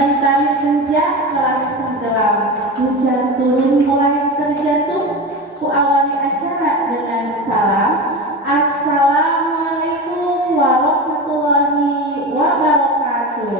Mentari senja telah tenggelam, hujan turun mulai terjatuh. Ku awali acara dengan salam. Assalamualaikum warahmatullahi wabarakatuh.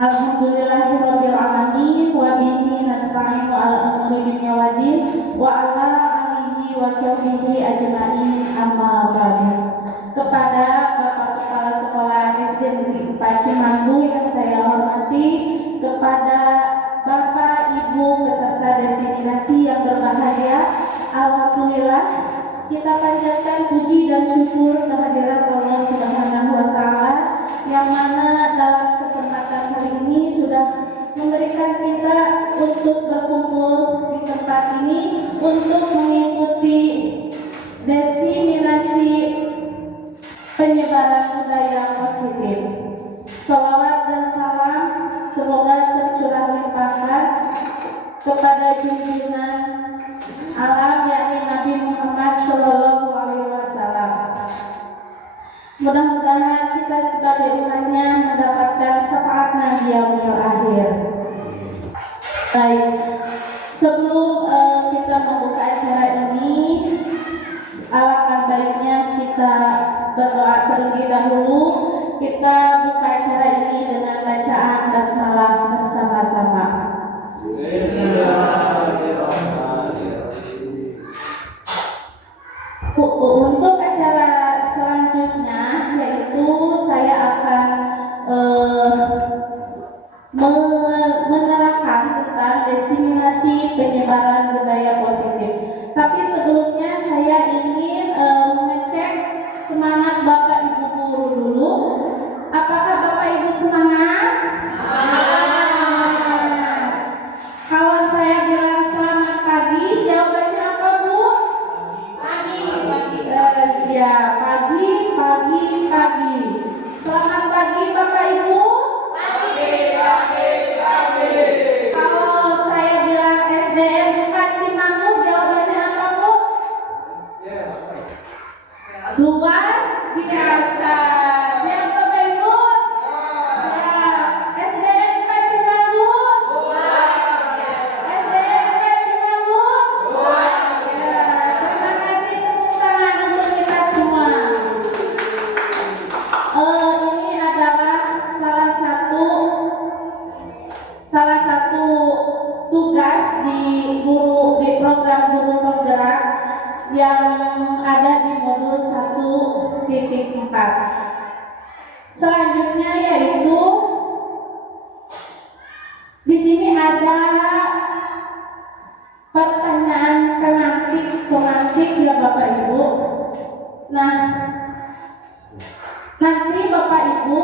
Alhamdulillahirabbil alamin wa bihi nasta'inu ala umuri dunya waddin wa ala alihi wa sahbihi ajmain amma ba'du. Kepada Bapak Kepala Sekolah SD Negeri 4 Cimanggu yang saya hormati, kepada Bapak Ibu peserta destinasi yang berbahagia, alhamdulillah kita panjatkan puji dan syukur kehadiran Allah Subhanahu wa taala yang mana dalam kesempatan kali ini sudah memberikan kita untuk berkumpul di tempat ini untuk mengikuti diseminasi penyebaran budaya positif. Sholawat dan salam semoga tercurah limpahkan kepada junjungan alam yakni Nabi Muhammad Shallallahu Alaihi Wasallam. Mudah-mudahan kita sebagai umatnya mendapatkan syafaatnya di yaumil akhir. Baik, sebelum kita membuka acara ini, alangkah baiknya kita berdoa terlebih dahulu. Kita buka acara ini dengan bacaan basmalah bersama-sama. Untuk acara selanjutnya, yaitu saya akan menerangkan tentang diseminasi penyebaran budaya positif. Tapi sebelumnya saya ingin mengecek semangat Bapak Ibu guru dulu. Apakah Bapak Ibu semangat? Semangat. Kalau saya bilang selamat pagi, jawabannya apa Bu? Pagi. Ya, pagi. Selamat pagi Bapak Ibu. Pagi. Kalau saya bilang SDN 4 Cimanggu, jawabannya apa Bu? Luar biasa. Siap Bapak Ibu? Ya. SDN 4 Cimanggu. SDN 4 Cimanggu. Ya. Terima kasih, tepuk tangan untuk kita semua. Ini adalah salah satu tugas di program guru penggerak yang ada di modul 1.4. Selanjutnya yaitu di sini ada pertanyaan pemantik ya Bapak Ibu. Nah, nanti Bapak Ibu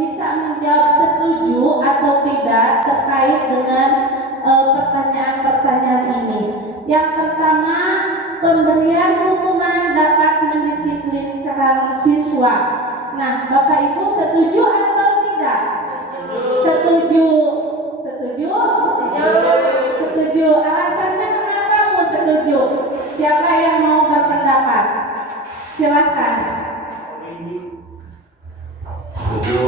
bisa menjawab setuju atau tidak terkait dengan pertanyaan-pertanyaan ini. Yang pertama, pemberian hukuman dapat mendisiplinkan siswa. Nah, Bapak Ibu setuju atau tidak? Setuju. Setuju. Alasannya kenapa mau setuju? Siapa yang mau berpendapat? Silakan. Setuju.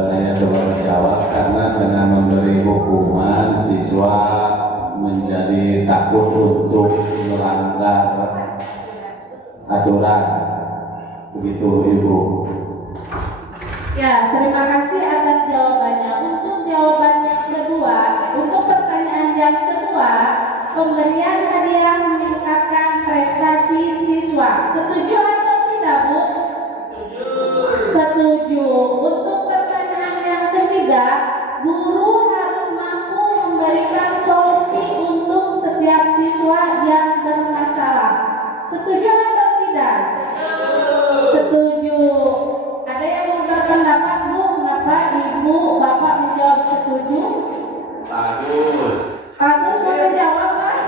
Saya coba menjawab karena dengan memberi hukuman siswa menjadi takut untuk melanggar aturan. Begitu Ibu. Ya, terima kasih atas jawabannya. Untuk jawaban yang kedua, untuk pertanyaan yang kedua, pemberian hadiah meningkatkan prestasi siswa. Setuju atau tidak, Bu? Setuju. Untuk pertanyaan yang ketiga, guru harus mampu memberikan solusi untuk setiap siswa yang bermasalah. Setuju atau tidak? Setuju. Ada yang mau berpendapat, Bu? Kenapa Ibu, Bapak menjawab setuju? Bagus. Bagus, mau menjawab, Pak?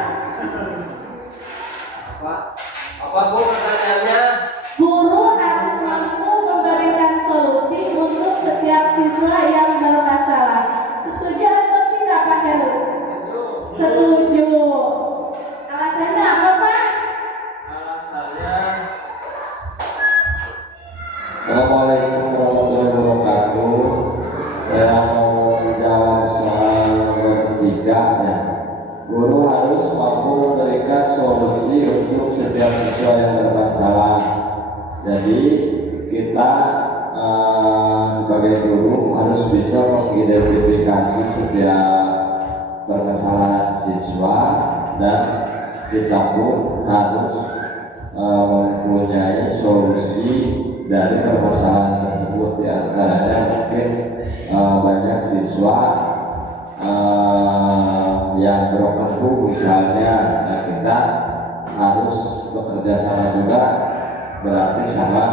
Assalamualaikum warahmatullahi wabarakatuh. Saya mau menjawab soal nomor 3 ya. Guru harus mampu memberikan solusi untuk setiap siswa yang bermasalah. Jadi kita sebagai guru harus bisa mengidentifikasi setiap permasalahan siswa, dan kita pun harus mempunyai solusi dari permasalahan tersebut. Di antaranya mungkin banyak siswa yang broken misalnya, nah kita harus bekerja sama juga, berarti sama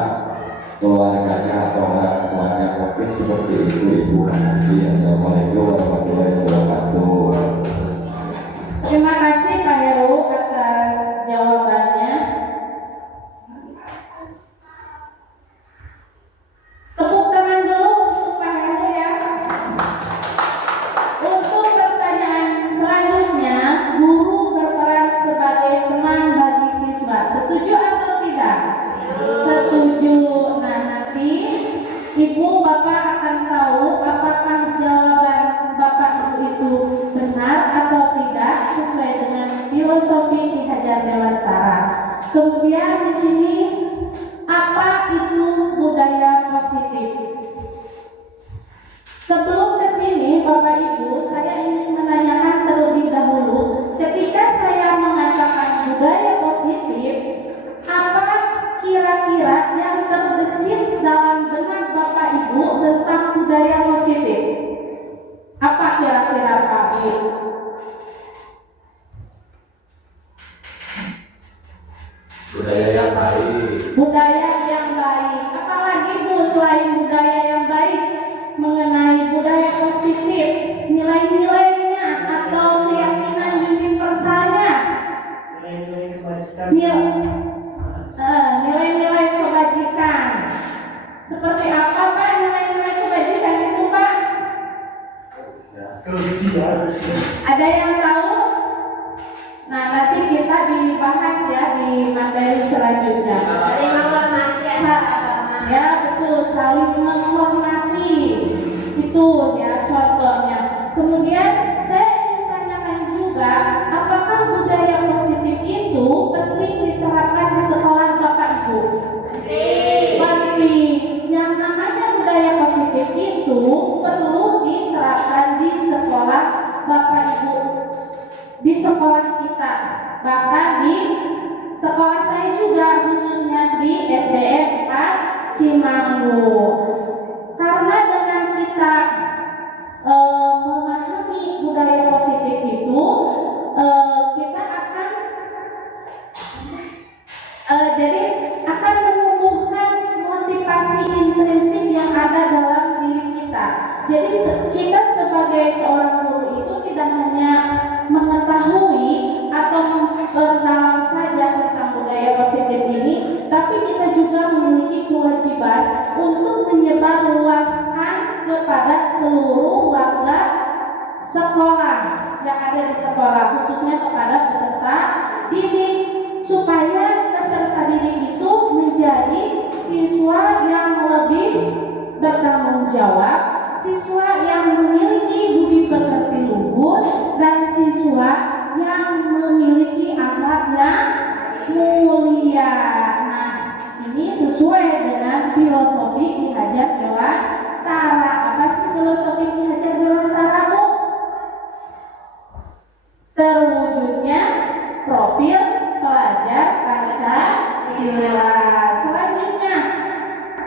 keluarganya atau orang tuanya, mungkin seperti itu Ibu. Makasih. Assalamualaikum warahmatullahi wabarakatuh. Terima kasih Pak Heru atas jawabannya. Tepuk tangan dulu untuk Pak Heru ya. Untuk pertanyaan selanjutnya, guru berperan sebagai teman bagi siswa. Setuju atau tidak? Setuju. Nah, nanti Ibu Bapak akan tahu apakah jawaban Bapak Ibu itu benar atau tidak sesuai dengan filosofi Ki Hajar Dewantara. Kemudian di sini, apa itu budaya positif? Sebelum ke sini Bapak Ibu, saya ingin menanyakan terlebih dahulu, ketika saya mengatakan budaya positif, apa kira-kira yang terbesit dalam benak Bapak Ibu tentang budaya positif? Apa kira-kira Pak Bu? Budaya yang baik. Budaya yang baik. Apalagi Bu selain budaya yang baik, mengenai budaya positif, nilai-nilainya atau keyakinan universalnya, nilai-nilai kebajikan. Seperti apa Pak nilai-nilai kebajikan itu Pak? Ada yang tahu? Nah, nanti kita dibahas ya di materi selanjutnya. Saling menghormati Ya betul, saling menghormati. Itu ya contohnya. Kemudian saya ingin tanyakan juga, apakah budaya positif itu penting diterapkan di sekolah Bapak Ibu? Penting. Yang namanya budaya positif itu perlu diterapkan di sekolah Bapak Ibu, di sekolah kita, bahkan di sekolah saya juga, khususnya di SDN 4 Cimanggu. Karena dengan kita memahami budaya positif itu, kita akan jadi akan menumbuhkan motivasi intrinsik yang ada dalam diri kita. Jadi kita sebagai seorang guru itu tidak hanya mengetahui atau memperdalam saja tentang budaya positif ini, tapi kita juga memiliki kewajiban untuk menyebarluaskan kepada seluruh warga sekolah yang ada di sekolah, khususnya kepada peserta didik, supaya peserta didik itu menjadi siswa yang lebih bertanggung jawab, siswa yang memiliki budi pekerti luhur, dan siswa yang memiliki akhlak yang mulia. Nah, ini sesuai dengan filosofi Ki Hajar Dewantara. Apa sih filosofi Ki Hajar Dewantara, Bu? Terwujudnya profil pelajar Pancasila. Selanjutnya,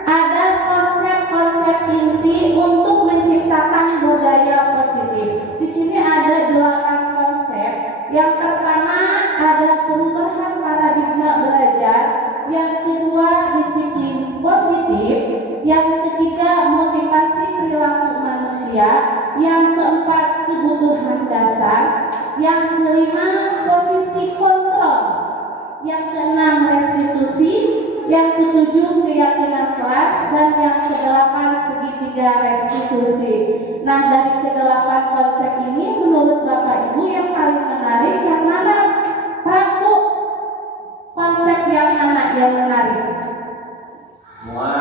ada konsep-konsep inti untuk menciptakan budaya positif. Di sini ada 8 konsep. Yang pertama ada perubahan paradigma belajar, yang kedua disiplin positif, yang ketiga motivasi perilaku manusia, yang keempat kebutuhan dasar, yang kelima posisi kontrol, yang keenam restitusi, yang ketujuh keyakinan kelas, dan yang kedelapan segitiga restitusi. Nah, dari kedelapan konsep ini menurut Bapak Ibu yang paling menarik yang mana? Pak Bu, konsep yang mana yang menarik? Semua.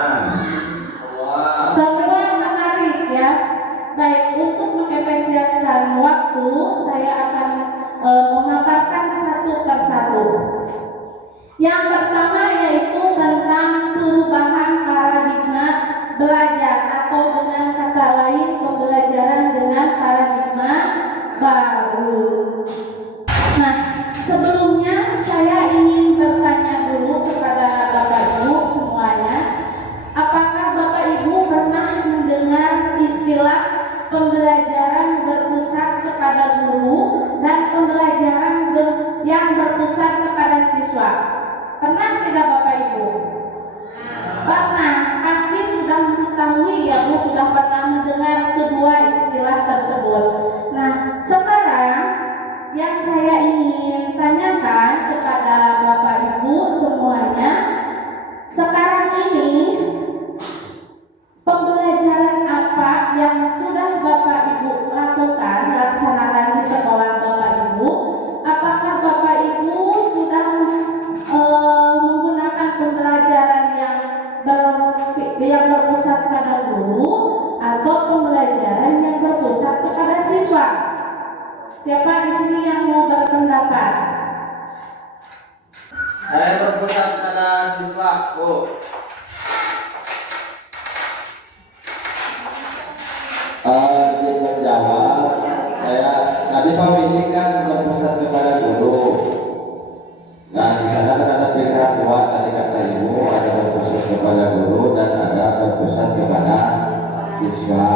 Pernah tidak Bapak Ibu? Pernah, pasti sudah mengetahui ya Bu, sudah pernah mendengar kedua istilah tersebut. Nah, sekarang yang saya ingin tanyakan kepada Bapak Ibu semuanya, sekarang ini pembelajaran apa yang sudah Bapak Ibu lakukan, laksanakan di sekolah Bapak Ibu? Apakah Bapak Ibu sudah menggunakan pembelajaran yang berpusat pada guru atau pembelajaran yang berpusat kepada siswa? Siapa di sini yang mau berpendapat? Saya berpusat pada siswa, Bu. Untuk jawab, saya tadi Pak Windy kan berpusat kepada guru. Nah, di sana kan ada pilihan dua, tadi kata Ibu, ada berpusat kepada guru dan ada berpusat kepada siswa.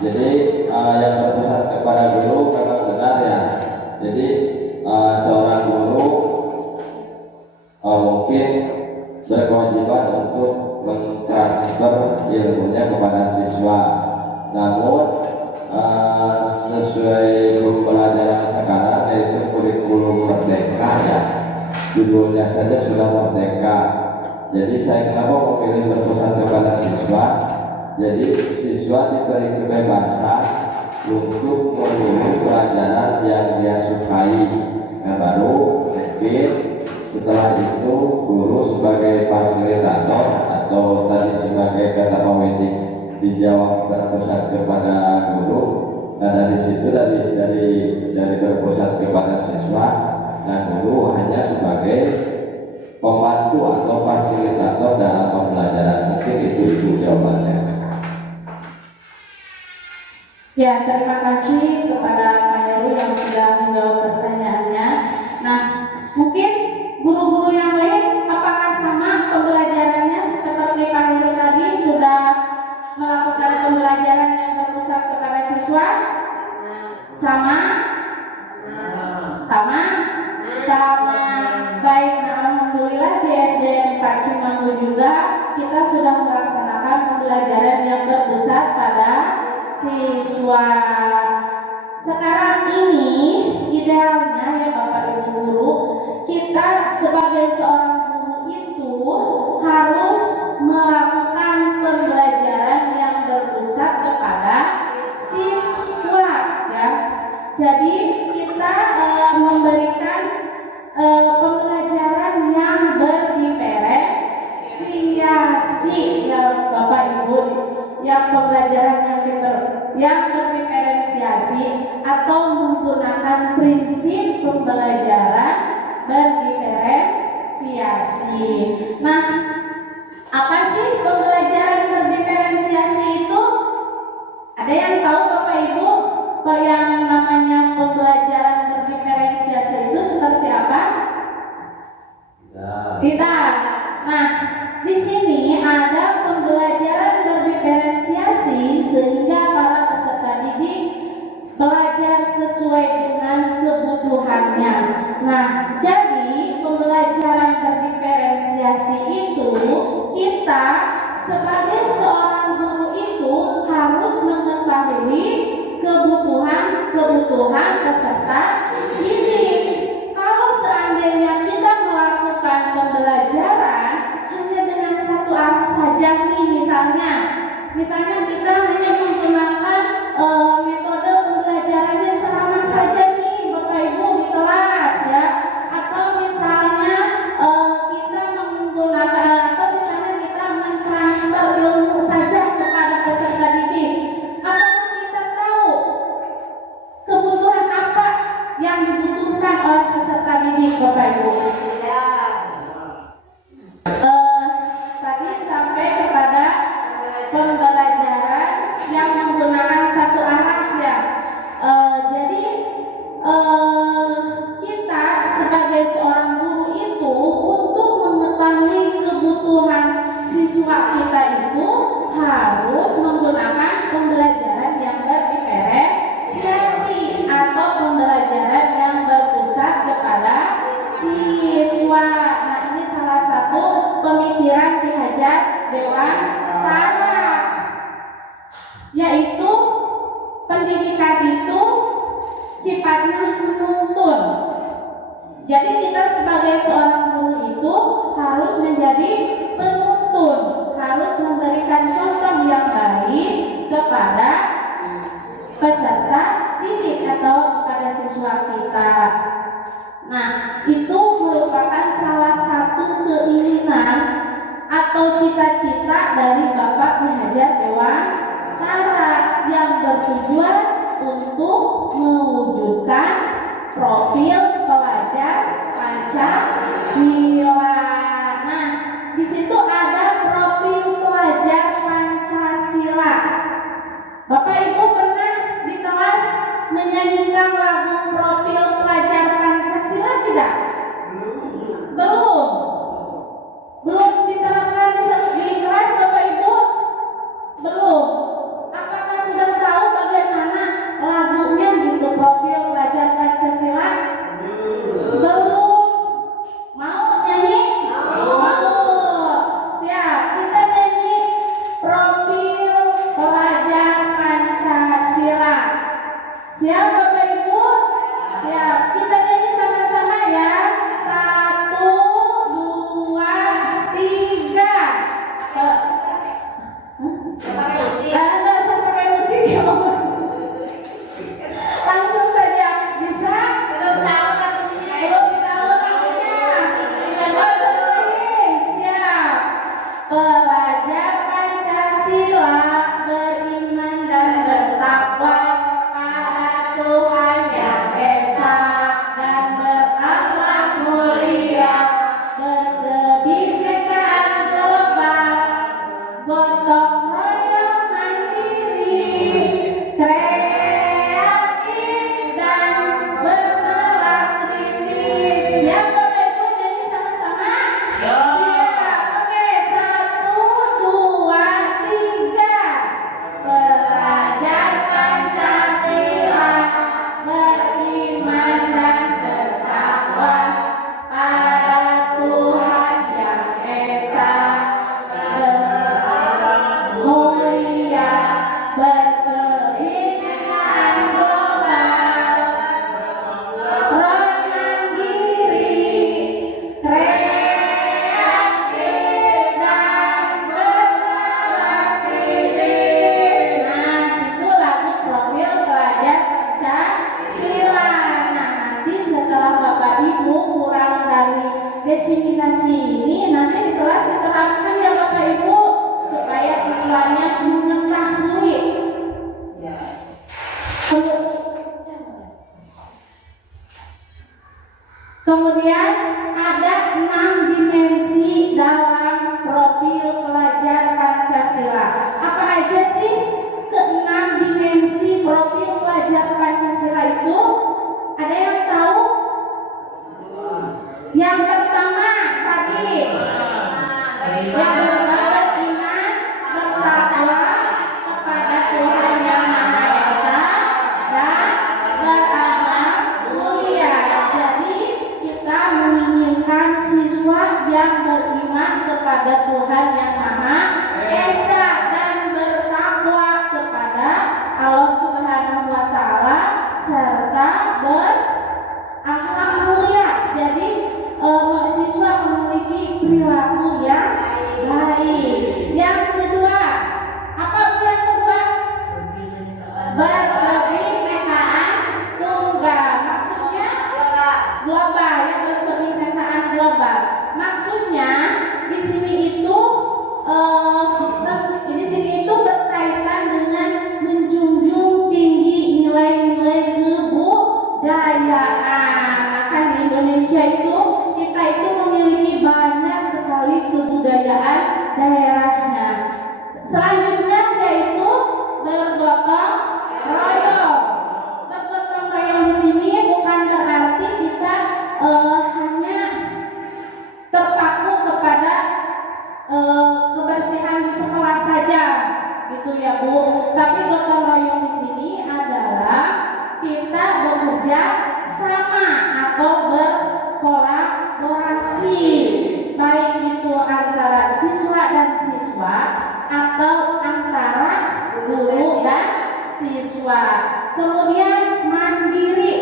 Jadi yang berpusat kepada guru memang benar ya. Jadi seorang guru mungkin berkewajiban untuk mentransfer ilmunya kepada siswa. Namun sesuai pembelajaran sekarang yaitu kurikulum merdeka ya, judulnya saja sudah merdeka. Jadi saya kenapa memilih berpusat kepada siswa? Jadi siswa diberi kebebasan untuk memilih pelajaran yang dia sukai. Yang baru mungkin setelah itu guru sebagai fasilitator atau tadi sebagai kata Pak Wendy dijawab berpusat kepada guru. Nah dari situ dari berpusat kepada siswa, nah guru hanya sebagai pembantu atau fasilitator dalam pembelajaran. Mungkin itu jawabannya. Ya, terima kasih kepada Pak Heru yang sudah menjawab pertanyaannya. Nah, mungkin guru-guru yang lain apakah sama pembelajarannya seperti Pak Heru tadi sudah melakukan pembelajaran yang berpusat kepada siswa? Sama? Sama? Sama. Baik, alhamdulillah di SDN Pak Cimahu juga kita sudah melaksanakan pembelajaran yang berpusat pada siswa. Sekarang ini idealnya ya Bapak Ibu guru, kita sebagai seorang guru itu harus melakukan pembelajaran yang berpusat kepada siswa ya. Jadi kita memberikan pembelajaran yang berdiferensiasi ya Bapak Ibu, yang pembelajaran yang berdiferensiasi atau menggunakan prinsip pembelajaran berdiferensiasi. Nah, apa sih pembelajaran berdiferensiasi itu? Ada yang tahu Bapak Ibu yang namanya pembelajaran berdiferensiasi itu seperti apa? Tidak. Nah, di sini ada pembelajaran berdiferensiasi sehingga para peserta didik belajar sesuai dengan kebutuhannya. Nah, jadi pembelajaran berdiferensiasi itu kita sebagai seorang guru itu harus mengetahui kebutuhan peserta didik. Kalau seandainya kita melakukan pembelajaran hanya dengan satu arah saja nih, misalnya kita hanya menggunakan metode pembelajarannya ceramah saja nih Bapak Ibu di kelas ya, atau misalnya kita mentransfer ilmu saja kepada peserta didik. Apakah kita tahu kebutuhan apa yang dibutuhkan oleh peserta didik Bapak Ibu? Tadi sampai kepada pembelajaran yang menggunakan satu arah ya. Jadi kita sebagai seorang guru itu untuk mengetahui kebutuhan siswa kita itu harus menggunakan pembelajaran yang berdiferensiasi atau pembelajaran yang berpusat kepada siswa. Nah, ini salah dewantara, yaitu pendidikan itu sifatnya menuntun. Jadi kita sebagai seorang guru itu harus menjadi penuntun, harus memberikan contoh yang baik kepada peserta didik atau kepada siswa kita. Nah, itu merupakan salah satu keinginan atau cita-cita dari Bapak Ki Hajar Dewantara yang bertujuan untuk mewujudkan profil pelajar Pancasila. Nah, di situ ada profil pelajar Pancasila. Bapak Ibu pernah di kelas menyanyikan lagu profil pelajar Pancasila tidak? Belum. Belum diterapkan di kelas Bapak Ibu? Belum. Apakah sudah tahu bagaimana lagunya gitu profil pelajar Pancasila? Belum. Mau nyanyi? Mau. Siap. Kita nyanyi profil pelajar Pancasila. Siap Bapak Ibu? Siap. Kita nyanyi sama-sama ya. 1, 2, 3. Nggak usah pakai musik ya. Langsung saja. Bisa? Belum tahu lagunya. Siap. Pelajar Pancasila beriman dan bertakwa pada Tuhan Yang Esa dan berakhlak mulia, berkebinekaan global, gotong royong mandiri, kreatif dan berkelak kritis. Siap Bapak Ibu nyanyi sama-sama? Siap. Oke, 1, 2, 3. Pelajar Pancasila beriman dan bertakwa pada Tuhan Yang Esa, mulia, berkebinekaan global, roh mandiri, kreatif dan berkelak kritis. Nah, itu lagu profil pelajar Pancasila. Nah, nanti setelah Bapak Ibu kurang dari desiminasi ini, nanti di kelas diterapkan ya Bapak Ibu, supaya siswanya mengetahui. Kemudian ada 6 dimensi dalam profil pelajar Pancasila. Apa aja sih ke-6 dimensi profil pelajar Pancasila itu? Ada yang tahu? Yang pertama tadi, yang pertama beriman, bertakwa kepada Tuhan Yang Maha Esa dan berakhlak mulia. Jadi kita menginginkan siswa yang beriman kepada Tuhan Yang Maha Esa dan bertakwa kepada Allah Subhanahu wa Ta'ala serta berakhlak mulia. Jadi siswa memiliki perilaku yang baik. Yang kedua, apa yang kedua? Berkebinekaan tunggal. Maksudnya global, ya, berkebinekaan global. Maksudnya di sini itu berkaitan dengan menjunjung tinggi nilai-nilai kebudayaan. Kan di Indonesia itu kita itu memiliki banyak sekali kebudayaan daerahnya. Selanjutnya yaitu bergotong royong. Bergotong royong di sini bukan berarti kita hanya terpaku kepada kebersihan di sekolah saja, gitu ya Bu. Tapi gotong royong di sini adalah kita bekerja sama atau berkolaborasi, baik itu antara siswa dan siswa atau antara guru dan siswa. Kemudian mandiri.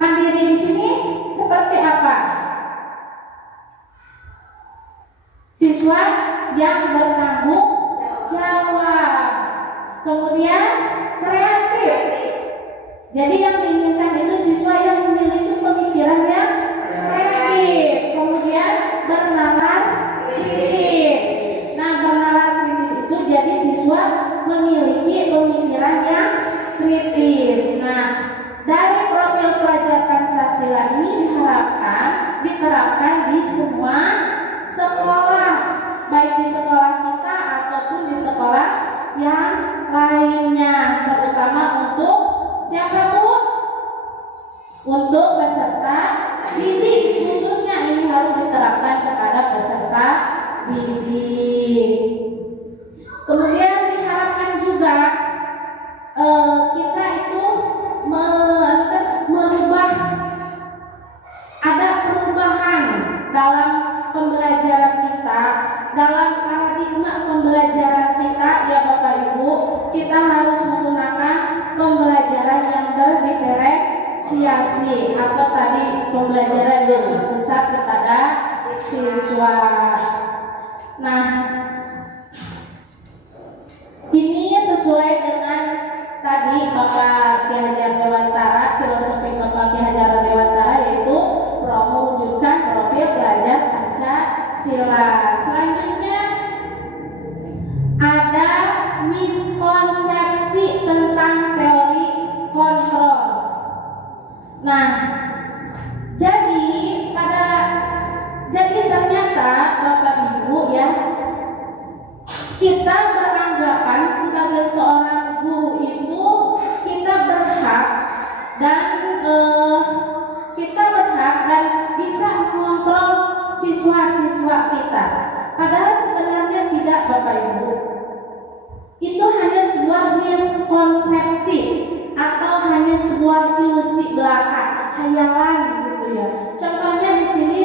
Mandiri di sini seperti apa? Siswa yang bertanggung jawab. Kemudian kreatif. Jadi yang diinginkan itu siswa yang memiliki pemikiran yang kreatif. Kemudian bernalar kritis. Nah, bernalar kritis itu jadi siswa memiliki pemikiran yang kritis. Nah, dari profil pelajar Pancasila ini diterapkan di semua sekolah, baik di sekolah kita ataupun di sekolah yang lainnya, terutama untuk siapa Bu? Untuk peserta didik, khususnya ini harus diterapkan kepada peserta didik. Kemudian diharapkan juga kita itu merubah, ada perubahan dalam pembelajaran kita, dalam paradigma pembelajaran kita ya Bapak Ibu. Kita harus menggunakan pembelajaran yang berdiferensiasi atau tadi pembelajaran yang berpusat kepada siswa. Nah, ini sesuai dengan tadi Bapak Ki Hajar Dewantara, filosofi Bapak Ki Hajar Dewantara, yaitu mewujudkan profil pelajar Pancasila. Selanjutnya ada miskonsepsi tentang teori kontrol. Nah, jadi ternyata Bapak Ibu ya, kita beranggapan sebagai seorang guru itu kita berhak dan bisa mengontrol siswa-siswa kita. Padahal sebenarnya tidak Bapak Ibu. Itu hanya sebuah miskonsepsi atau hanya sebuah ilusi belaka, khayalan gitu ya. Contohnya di sini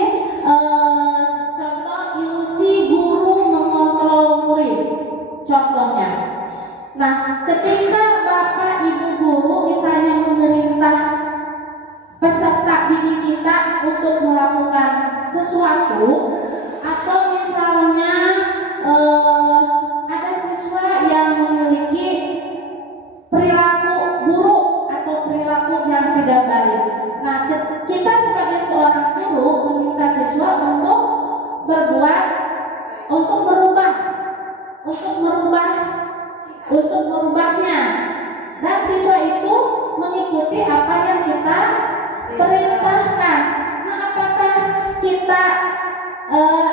contoh ilusi guru mengontrol murid. Contohnya. Nah, ketika Bapak Ibu guru misalnya memerintah peserta didik kita untuk melakukan sesuatu, atau misalnya ada siswa yang memiliki perilaku buruk atau perilaku yang tidak baik. Nah, kita sebagai seorang guru meminta siswa untuk merubahnya, dan siswa itu mengikuti apa yang kita perintahkan. Nah, apakah kita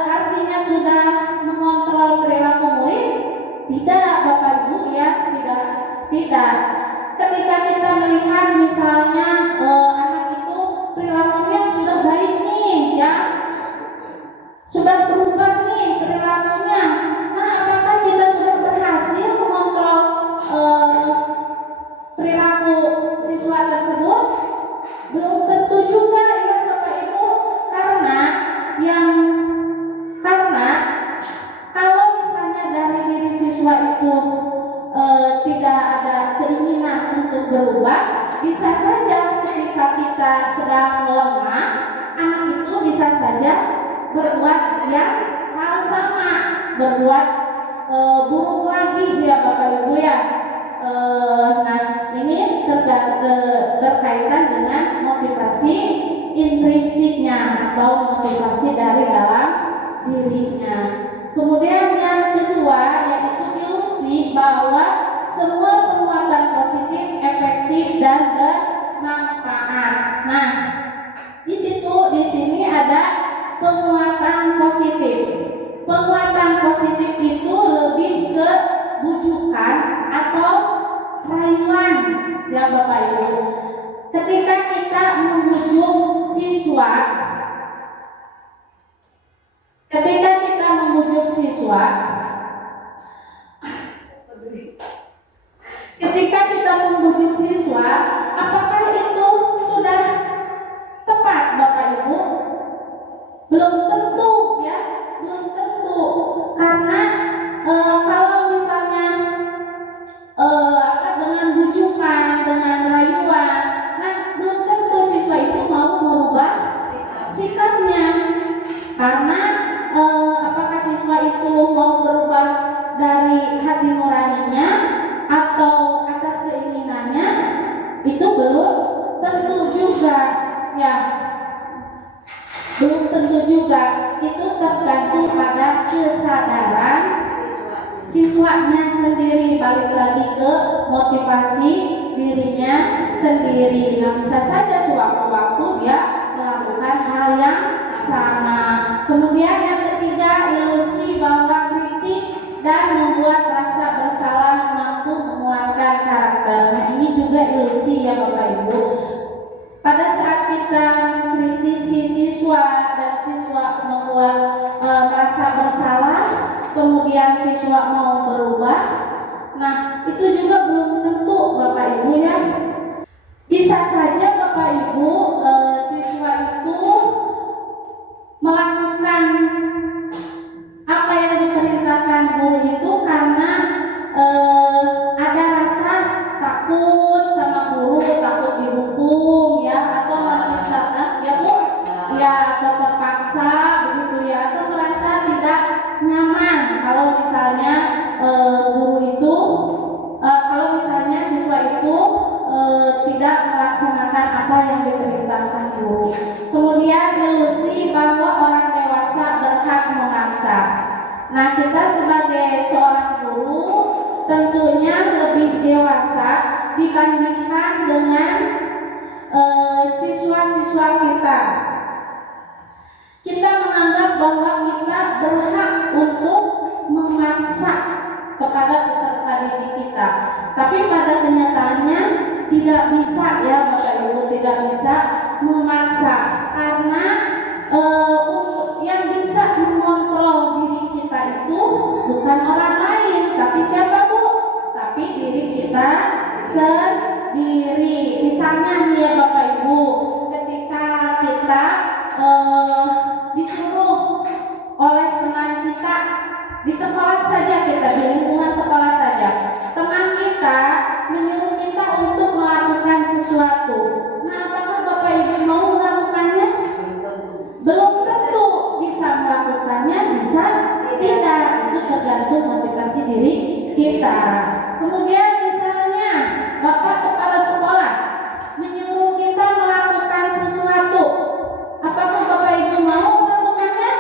artinya sudah mengontrol perilaku murid? Tidak Bapak Ibu ya, tidak. Ketika kita melihat misalnya anak itu perilakunya sudah baik nih ya, sudah berubah nih perilakunya. Nah, apakah kita sudah berhasil mengontrol perilaku siswa tersebut? Belum tentu juga ya Bapak Ibu, karena kalau misalnya dari diri siswa itu tidak ada keinginan untuk berubah, bisa saja ketika kita sedang lemah, anak itu bisa saja berbuat yang hal sama, berbuat buruk lagi ya Bapak Ibu ya. Nah, ini berkaitan dengan motivasi intrinsiknya atau motivasi dari dalam dirinya. Kemudian yang kedua yaitu ilusi bahwa semua penguatan positif efektif dan bermanfaat. Nah, di sini ada penguatan positif. Penguatan positif itu lebih ke bujukan atau rayuan ya Bapak Ibu. Ketika kita membujuk siswa, apakah itu sudah tepat Bapak Ibu? Belum tentu ya, belum tentu. siswanya sendiri, balik lagi ke motivasi dirinya sendiri. Nah, bisa saja sewaktu-waktu dia melakukan hal yang sama. Kemudian yang ketiga, ilusi bahwa kritik dan membuat rasa bersalah mampu menguatkan karakter. Nah, ini juga ilusi ya Bapak Ibu. Pada saat kita mengkritisi siswa dan siswa membuat merasa bersalah, kemudian siswa mau berubah, nah itu juga belum tentu Bapak Ibu ya. Bisa saja Bapak Ibu siswa itu melakukan apa yang diperintahkan guru itu karena ada rasa takut sama guru, takut dihukum ya, atau misalnya ya Bu, ya atau terpaksa begitu ya, atau merasa tidak nyaman kalau misalnya guru itu kalau misalnya siswa itu tidak melaksanakan apa yang diperintahkan guru. Kemudian ilusi bahwa orang dewasa berhak memaksa. Nah, kita sebagai seorang guru tentunya lebih dewasa dibandingkan dengan siswa-siswa kita. Kita menganggap bahwa kita berhak untuk memaksa kepada peserta didik kita, tapi pada kenyataannya tidak bisa ya Bapak Ibu, tidak bisa memaksa, karena yang bisa mengontrol diri kita itu bukan orang lain, tapi siapa Bu? Tapi diri kita sendiri. Misalnya nih ya Bapak Ibu, ketika kita disuruh oleh teman kita di sekolah saja, kita di lingkungan sekolah saja, teman kita menyuruh kita untuk melakukan sesuatu. Nah, apakah Bapak Ibu mau melakukannya? Belum tentu bisa melakukannya, bisa tidak. Itu tergantung motivasi diri kita. Kemudian misalnya Bapak kepala sekolah menyuruh kita melakukan sesuatu, apakah Bapak Ibu mau melakukannya?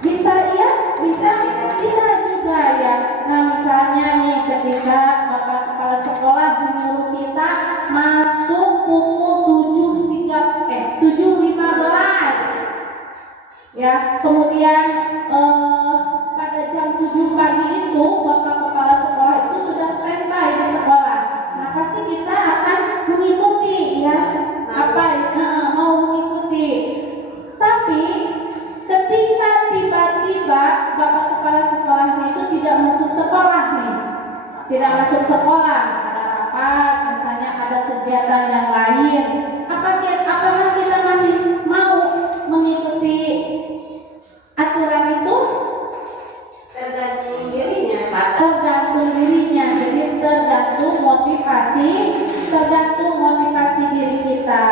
Bisa iya, bisa tidak juga ya. Nah, misalnya nih ketika Bapak kepala sekolah menyuruh kita masuk pukul 7.15 ya, kemudian pada jam 7 pagi itu Bapak kepala sekolah itu sudah standby di sekolah. Nah, pasti kita akan mengikuti ya, mau mengikuti. Tapi ketika tiba-tiba Bapak kepala sekolahnya itu tidak masuk sekolah nih, tidak masuk sekolah, ada rapat, misalnya ada kegiatan yang lain, apakah kita masih mau mengikuti aturan itu? Tergantung dirinya. Tergantung dirinya, jadi tergantung motivasi diri kita.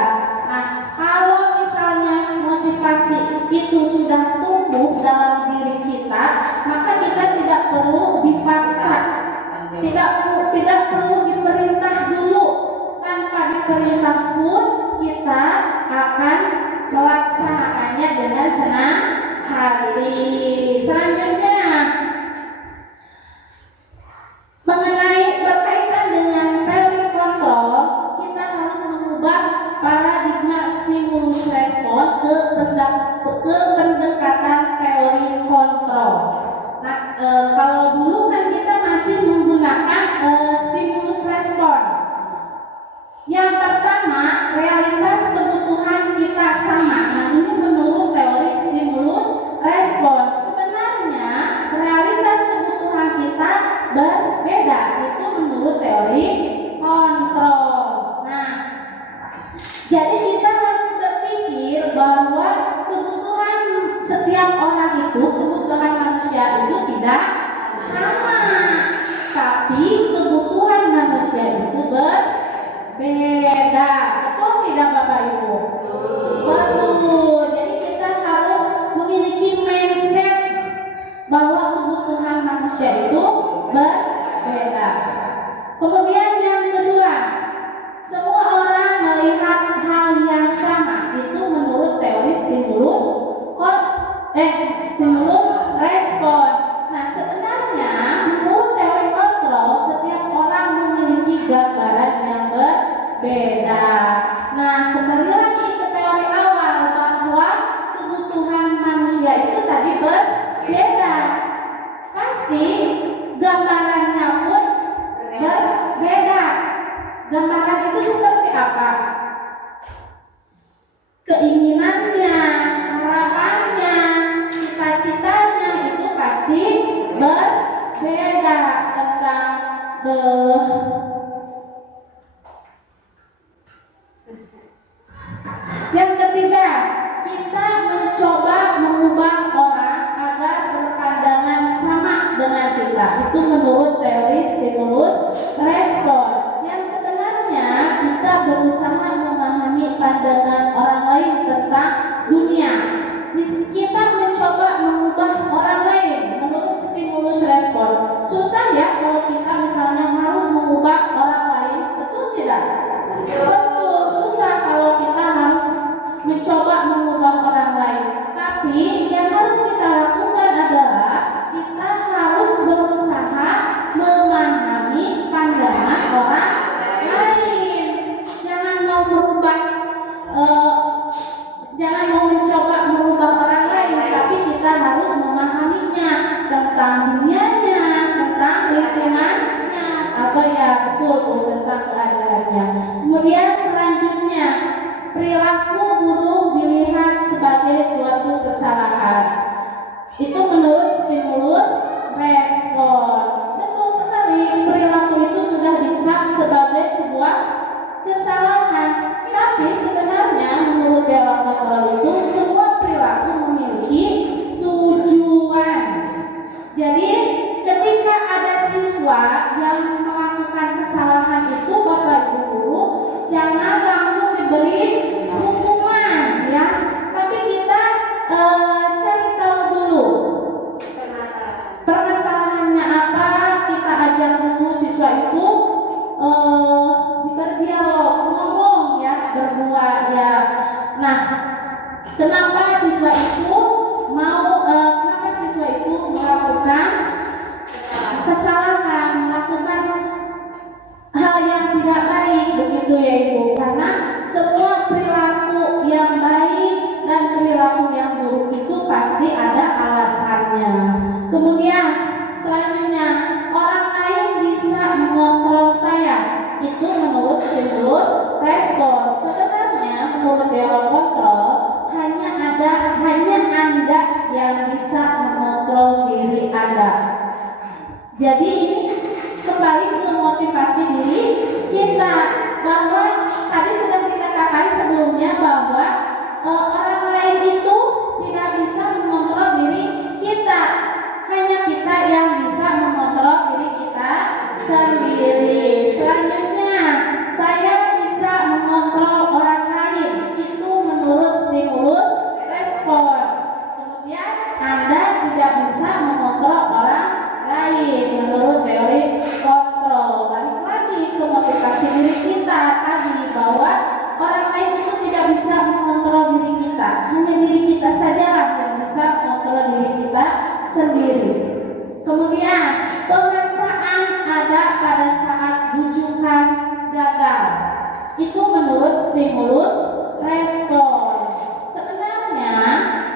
Nah, kalau misalnya motivasi itu sudah tumbuh dalam diri kita, maka kita tidak perlu dipaksa, tidak perlu diperintah dulu. Tanpa diperintah pun kita akan melaksanakannya dengan senang hati. Selanjutnya, mengenai berkaitan dengan teori kontrol, kita harus mengubah paradigma stimulus respon ke pendekatan teori kontrol. Nah, kalau dulu kan kita masih menggunakan stimulus respon. Yang pertama, realitas kebutuhan kita sama. Nah, ini menurut teori stimulus respon. Sebenarnya realitas kebutuhan kita berbeda. Itu menurut teori kontrol. Nah, jadi kita harus berpikir bahwa kebutuhan setiap orang itu, kebutuhan manusia itu tidak sama, tapi kebutuhan manusia itu berbeda. Betul tidak Bapak Ibu? Betul. Jadi kita harus memiliki mindset bahwa kebutuhan manusia itu berbeda. Kemudian yang kedua, semua orang melihat hal yang sama. Itu menurut teori stimulus respon. Nah, sebenarnya menurut teori pasti gambarannya pun berbeda. Gambaran itu seperti apa? Keinginannya, harapannya, cita-citanya itu pasti berbeda tentang Yang ketiga, kita mencoba mengubah orang agar berpandangan sama dengan kita. Itu menurut teori stimulus respon. Yang sebenarnya kita berusaha memahami pandangan orang lain tentang dunia. Kita mencoba mengubah orang lain menurut stimulus respon. Susah ya kalau kita misalnya harus mengubah orang lain, betul tidak? Betul, susah kalau kita harus mencoba mengubah orang lain. Tapi yang harus kita lakukan adalah kita harus berusaha memahami pandangan orang lain. Jangan mau merubah, jangan mau mencoba merubah orang lain, tapi kita harus memahaminya tentang dunianya, tentang lingkungannya, atau ya betul tentang keadaannya. Kemudian selanjutnya, perilaku buruk dilihat sebagai suatu kesalahan. Itu menurut stimulus respon. Betul sekali, perilaku itu sudah dicap sebagai sebuah kesalahan. Tapi sebenarnya menurut teori kontrol itu semua perilaku memiliki tujuan. Jadi ketika ada siswa yang melakukan kesalahan itu, Bapak Ibu guru jangan langsung diberi hukuman ya, tapi kita cari tahu dulu permasalahannya apa. Kita ajak dulu siswa itu berdialog, ngomong ya, berdua ya. Nah, kenapa siswa itu melakukan kesalahan, melakukan hal yang tidak baik, begitu ya Ibu? Karena semua perilaku yang baik dan perilaku yang buruk itu pasti ada alasannya. Kemudian selanjutnya, orang lain bisa mengontrol saya. Itu menurut stimulus respon. Sebenarnya menurut teori kontrol hanya Anda yang bisa mengontrol diri Anda. Jadi ini kembali ke motivasi diri kita, bahwa tadi sudah dikatakan sebelumnya bahwa orang lain itu tidak bisa mengontrol diri kita, hanya kita yang bisa mengontrol diri kita sendiri. Selanjutnya, saya bisa mengontrol orang lain. Itu menurut stimulus respon. Kemudian Anda tidak bisa mengontrol orang lain menurut teori kontrol. Balik lagi ke motivasi diri kita tadi, bahwa orang lain itu tidak bisa mengontrol diri kita, hanya diri kita sajalah yang bisa mengontrol diri kita sendiri. Kemudian pemaksaan ada pada saat bujukan gagal. Itu menurut stimulus respon. Sebenarnya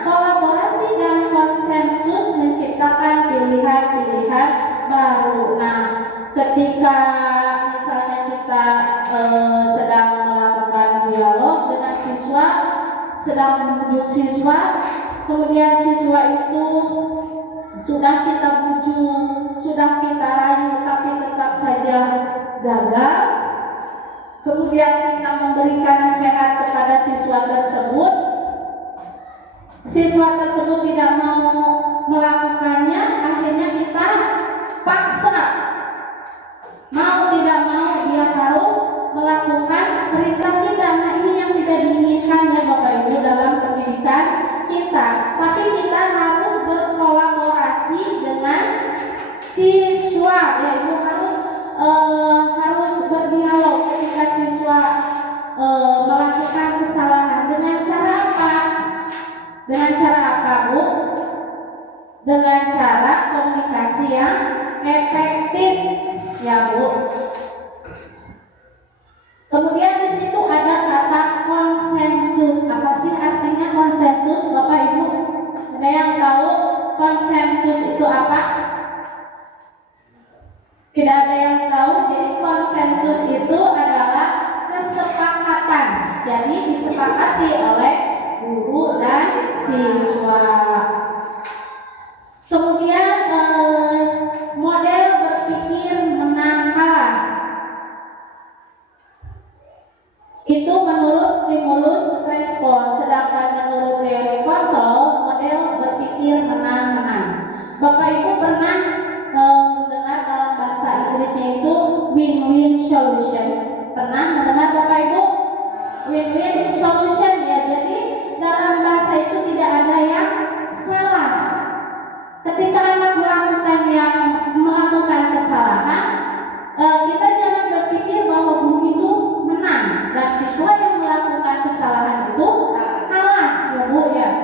kolaborasi dan konsensus menciptakan pilihan-pilihan baru. Nah, ketika misalnya kita sedang melakukan dialog dengan siswa, sedang membujuk siswa, kemudian siswa itu sudah kita bujuk, sudah kita rayu, tapi tetap saja gagal. Kemudian kita memberikan nasihat kepada siswa tersebut, siswa tersebut tidak mau melakukannya, akhirnya kita paksa. Mau tidak mau dia harus melakukan perintah kita. Nah, ini yang tidak diinginkan ya Bapak Ibu dalam pendidikan kita. Tapi kita harus berkolaborasi dengan siswa, yaitu harus berdialog ketika siswa melakukan kesalahan. Dengan cara apa? Dengan cara apa, Bu? Dengan cara komunikasi yang efektif, ya Bu. Kemudian di situ ada kata konsensus. Apa sih artinya konsensus, Bapak Ibu? Ada yang tahu konsensus itu apa? Tidak ada yang tahu. Jadi konsensus itu adalah kesepakatan. Jadi disepakati oleh guru dan siswa. Kemudian model berpikir menang kalah itu menurut stimulus respon, sedangkan menurut teori kontrol model berpikir menang-menang. Bapak Ibu pernah mendengar dalam bahasa Inggrisnya itu win-win solution? Pernah mendengar Bapak Ibu? Win-win solution ya. Jadi dalam bahasa itu tidak ada yang salah. Ketika anak melakukan kesalahan, kita jangan berpikir bahwa guru itu menang dan siswa yang melakukan kesalahan itu kalah, ya Bu ya.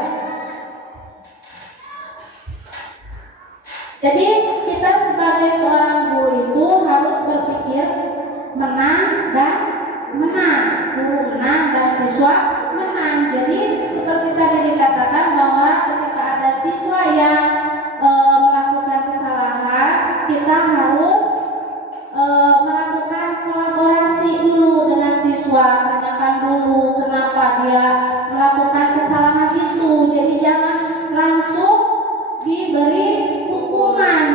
Jadi kita sebagai seorang guru itu harus berpikir menang dan menang, guru menang dan siswa menang. Jadi seperti tadi dikatakan bahwa ketika ada siswa yang melakukan kesalahan, kita harus melakukan kolaborasi dulu dengan siswa, tanyakan dulu kenapa dia melakukan kesalahan itu. Jadi jangan langsung diberi hukuman.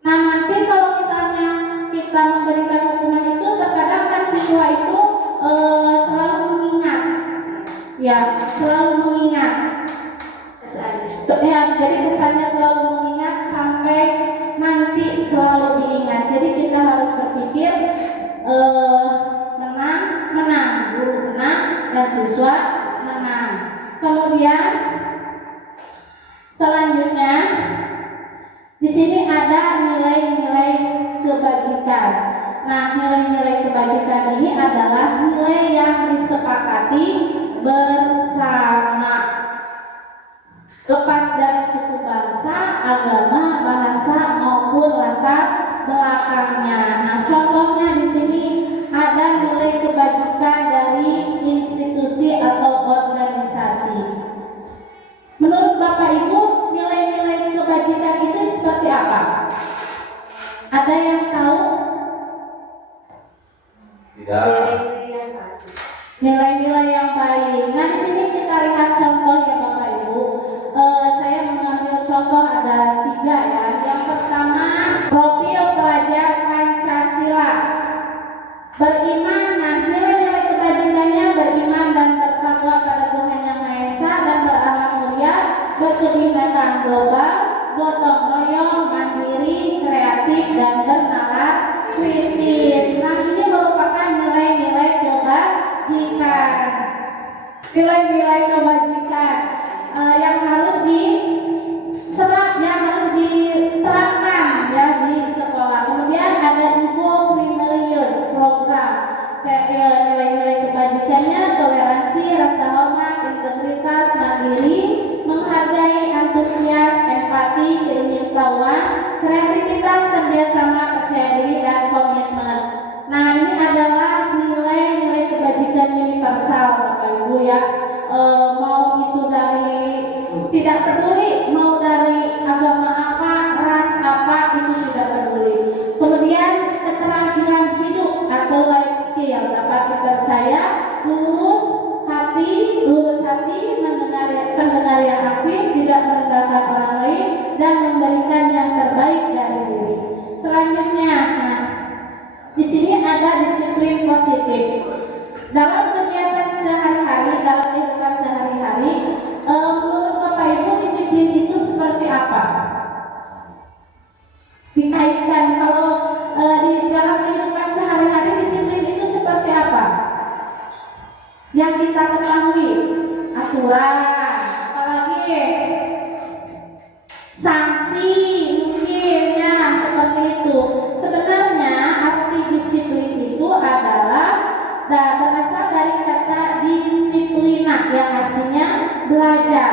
Nah, nanti kalau misalnya kita memberikan hukuman itu, terkadang kan siswa itu selalu mengingat, ya, selalu mengingat. Jadi kesannya selalu mengingat sampai nanti selalu diingat. Jadi kita harus berpikir menang, guru menang dan siswa menang. Kemudian selanjutnya di sini ada nilai-nilai kebajikan. Nah, nilai-nilai kebajikan ini adalah nilai yang disepakati bersama, lepas dari suku bangsa, agama, bahasa maupun latar belakangnya. Nah, contohnya di sini ada nilai kebajikan dari institusi atau organisasi. Menurut Bapak Ibu, nilai-nilai kebajikan itu seperti apa? Ada yang tahu? Tidak. Nilai-nilai yang baik. Nah, di sini kita lihat contoh ya Bapak Ibu. Saya mengambil contoh ada 3 ya. Yang pertama, profil pelajar Pancasila. Beriman, nah nilai-nilai kebajikannya beriman dan bertakwa pada Tuhan Yang Maha Esa dan berakhlak mulia, berkebinekaan global, gotong royong, mandiri, kreatif dan bernalar kritis. Nah, ini merupakan nilai-nilai kebajikan. Nilai-nilai kebajikan yang harus diserap, yang harus diterapkan ya di sekolah. Kemudian ada Ibu Primarius program. Nilai-nilai kebajikannya toleransi, rasa hormat, integritas, mandiri, menghargai, antusias, empati, keingintahuan, kreativitas, kerjasama, percaya diri dan komitmen. Nah, ini adalah nilai-nilai kebajikan universal Bapak Ibu ya. Mau itu dari tidak peduli, mau dari agama apa, ras apa, itu tidak peduli. Kemudian keterampilan hidup atau life skill dapat dipercaya, lurus hati, pendengar yang aktif, tidak merendahkan orang lain dan memberikan yang terbaik dari diri. Selanjutnya, nah, di sini ada disiplin positif. Dalam kegiatan sehari-hari, dalam kehidupan sehari-hari, menurut Bapak Ibu disiplin itu seperti apa? Dikaitkan kalau di dalam kehidupan sehari-hari disiplin itu seperti apa? Yang kita ketahui, aturan, apalagi sanksi mungkin ya seperti itu. Sebenarnya arti disiplin itu adalah berasal dari kata disiplina yang artinya belajar.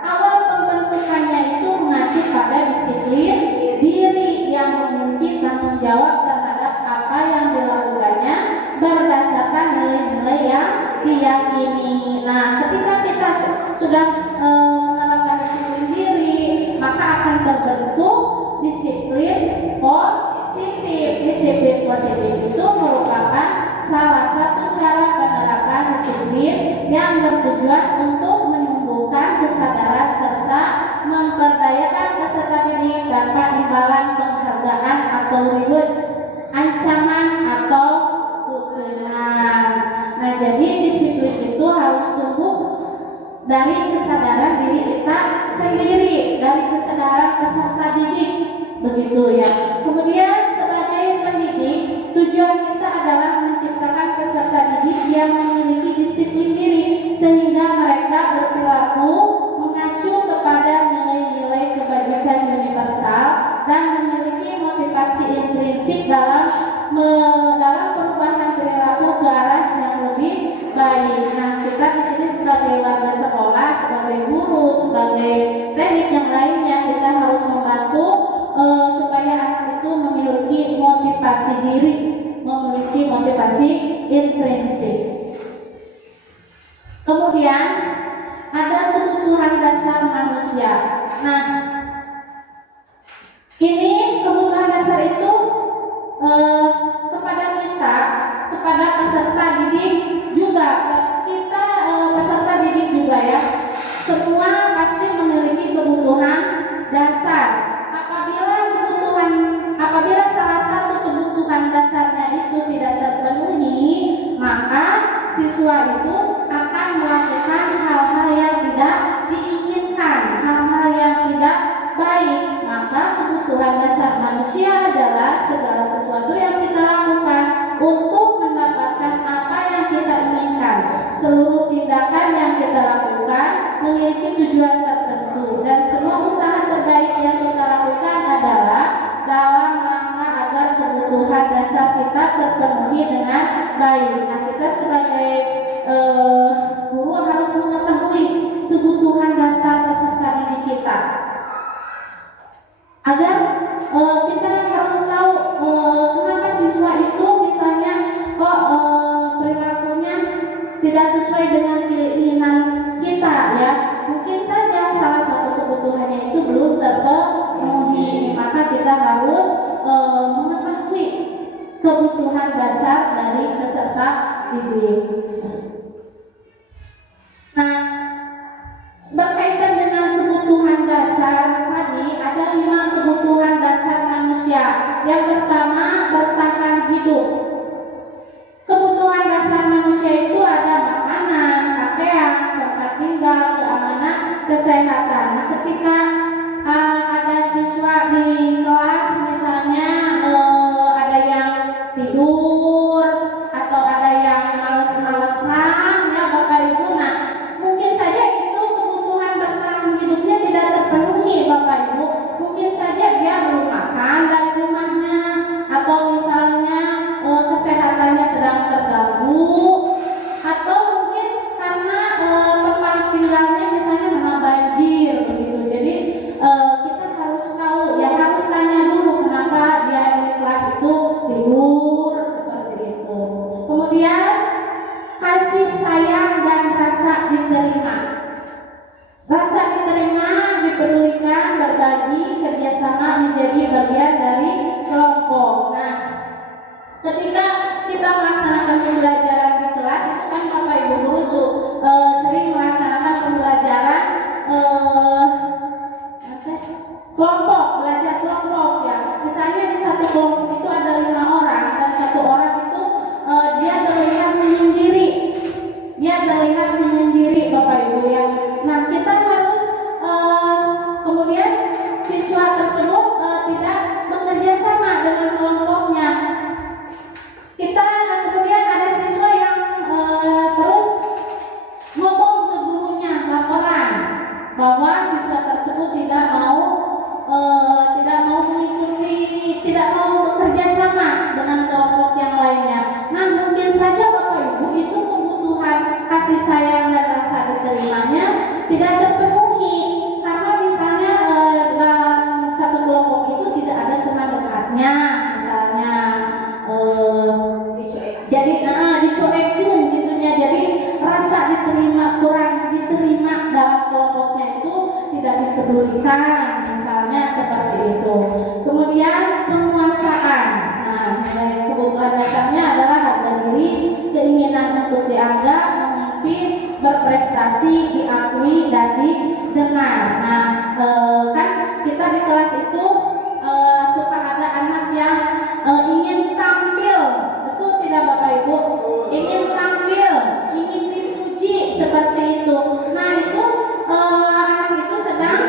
Awal pembentukannya itu mengacu pada disiplin diri yang memiliki tanggung jawab terhadap apa yang dilakukannya berdasarkan nilai-nilai yang diyakini. Nah, ketika kita sudah menerapkan disiplin diri, maka akan terbentuk disiplin positif itu merupakan salah satu cara penerapan disiplin yang bertujuan untuk menumbuhkan kesadaran serta memperdayakan peserta didik tanpa imbalan penghargaan atau reward, ancaman atau hukuman. Nah, jadi disiplin itu harus tumbuh dari kesadaran diri kita sendiri, dari kesadaran peserta didik, begitu ya. Kemudian sebagai pendidik, tujuan kita adalah menciptakan peserta didik yang memiliki disiplin diri sehingga mereka berperilaku mengacu kepada nilai-nilai kebajikan universal dan memiliki motivasi intrinsik dalam perubahan perilaku ke arah yang lebih baik. Nah, kita di sini sebagai warga sekolah, sebagai guru, sebagai teknik yang lainnya, kita harus membantu supaya anak itu memiliki motivasi diri, memiliki motivasi intrinsik. Kemudian ada kebutuhan dasar manusia. Nah, ini kebutuhan dasar itu kepada kita, kepada peserta didik juga, kita peserta didik juga ya. Semua pasti memiliki kebutuhan dasar. Apabila salah satu kebutuhan dasarnya itu tidak terpenuhi, maka siswa itu akan melakukan hal-hal yang tidak diinginkan, hal-hal yang tidak baik. Maka kebutuhan dasar manusia adalah segala sesuatu yang kita lakukan untuk mendapatkan apa yang kita inginkan. Seluruh tindakan yang kita lakukan memiliki tujuan tertentu, dan semua usaha terbaik yang kita lakukan adalah dalam rangka agar kebutuhan dasar kita terpenuhi dengan baik. Nah, kita sebagai guru harus mengetahui kebutuhan dasar peserta didik kita, agar kita harus tahu kenapa siswa itu misalnya perilakunya tidak sesuai dengan keinginan kita ya. Mungkin saja salah satu kebutuhannya itu belum terpenuhi, maka kita harus mengetahui kebutuhan dasar dari peserta didik. Nah, berkaitan dengan kebutuhan dasar tadi, ada 5 kebutuhan dasar manusia. Yang pertama, bertahan hidup. Kebutuhan dasar manusia itu ada makanan, pakaian, tempat tinggal, keamanan, kesehatan. Nah, ketika ada siswa di kelas misalnya ada yang tidur atau ada yang males-malesan ya Bapak Ibu, nah mungkin saja itu kebutuhan bertahan hidupnya tidak terpenuhi Bapak Ibu. Mungkin saja dia belum makan dari rumahnya, atau misalnya kesehatannya sedang terganggu, atau mungkin karena tempat tinggalnya misalnya kena banjir begitu. Jadi kita harus tahu ya, harus tanya dulu kenapa dia di kelas itu tidur seperti itu. Kemudian kasih sayang dan rasa diterima. Rasa diterima, dipedulikan, berbagi, kerjasama menjadi bagian dari kelompok. Nah, ketika kita melaksanakan pembelajaran di kelas itu kan Bapak Ibu guru sering melaksanakan pembelajaran kelompok, belajar kelompok ya. Misalnya di satu kelompok itu ada 5 orang dan satu orang itu dia terlihat menyendiri Bapak Ibu ya. Nah, kita harus kemudian siswa tersebut tidak bekerja sama dengan kelompoknya. Kita kemudian ada siswa yang terus ngomong ke gurunya, laporan bahwa siswa tersebut tidak mau mengikuti, tidak mau bekerja sama dengan kelompok yang lainnya. Nah, mungkin saja Bapak Ibu itu kebutuhan kasih sayang dan rasa diterimanya tidak terpenuhi, karena misalnya dalam satu kelompok itu tidak ada teman dekatnya misalnya, jadi dicoekin gitunya. Jadi rasa diterima, kurang diterima dalam kelompoknya itu tidak dipedulikan misalnya seperti itu. Kemudian penguasaan. Nah, dari kebutuhan berprestasi, diakui dan didengar. Nah, kan kita di kelas itu suka ada anak yang ingin tampil, betul tidak Bapak Ibu? Ingin tampil, ingin dipuji seperti itu. Nah itu anak itu sedang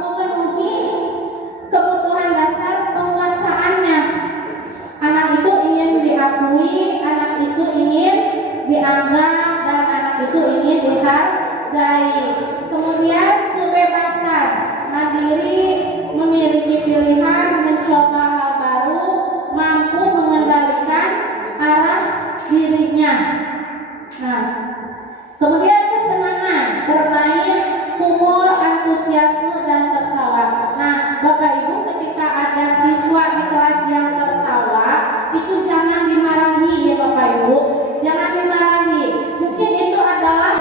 memenuhi kebutuhan dasar penguasaannya. Anak itu ingin diakui, anak itu ingin dianggap, dan anak itu ingin dihargai. Kemudian kebebasan, mandiri, memiliki pilihan, mencoba hal baru, mampu mengendalikan arah dirinya. Nah, kemudian kesenangan, bermain, humor, antusiasme, dan tertawa. Nah, Bapak Ibu, ketika ada siswa di kelas yang tertawa, itu jangan dimarahi ya Bapak Ibu, jangan dimarahi. Mungkin itu adalah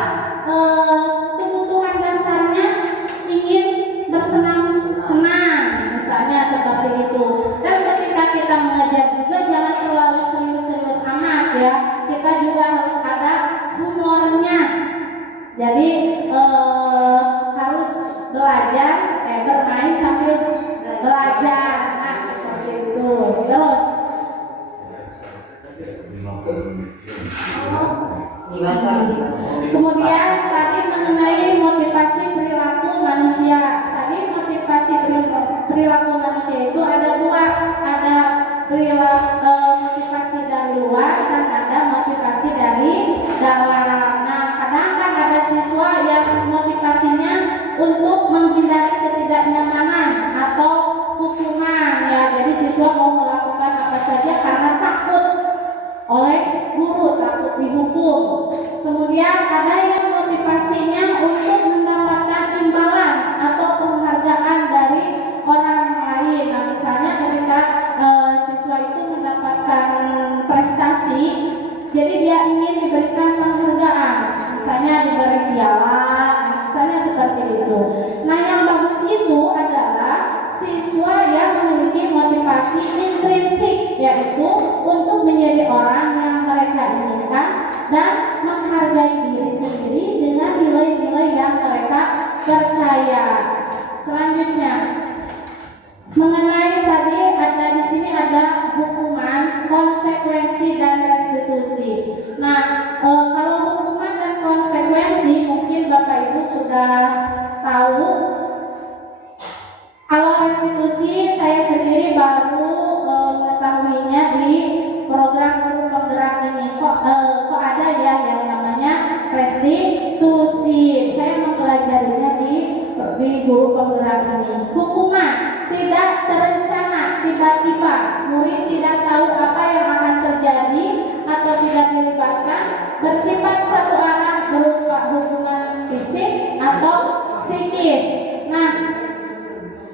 kebutuhan dasarnya, ingin bersenang-senang, misalnya seperti itu. Dan ketika kita mengajar juga jangan selalu serius-serius amat ya. Kita juga harus ada humornya. Jadi harus belajar, bermain sambil belajar. Nah, seperti itu. Terus kemudian tadi mengenai motivasi perilaku manusia. Tadi motivasi perilaku manusia itu ada dua, ada perilaku motivasi dari luar dan ada motivasi dari dalam. Nah, kadang kan ada siswa yang motivasinya untuk menghindari ketidaknyamanan atau hukuman ya. Jadi siswa mau melakukan apa saja karena takut oleh guru, takut dihukum. Kemudian ada yang motivasinya untuk mendapatkan imbalan atau penghargaan dari orang lain. Nah, misalnya ketika siswa itu mendapatkan prestasi, jadi dia ingin diberikan penghargaan, misalnya diberi piala, misalnya seperti itu. Nah, yang bagus itu adalah siswa yang memiliki motivasi intrinsik, yaitu untuk menjadi orang yang mereka inginkan dan menghargai diri sendiri dengan nilai-nilai yang mereka percaya. Selanjutnya, mengenai tadi ada di sini ada hukuman, konsekuensi dan restitusi. Nah, kalau hukuman dan konsekuensi mungkin Bapak Ibu sudah tahu. Kalau restitusi saya sendiri baru mengetahuinya di program guru penggerak ini. Kok ada ya yang namanya restitusi. Saya mempelajarinya di guru penggerak ini. Hukuman tidak terencana, tiba-tiba murid tidak tahu apa yang akan terjadi atau tidak dilibatkan, bersifat satu arah, berupa hukuman fisik atau psikis. Nah,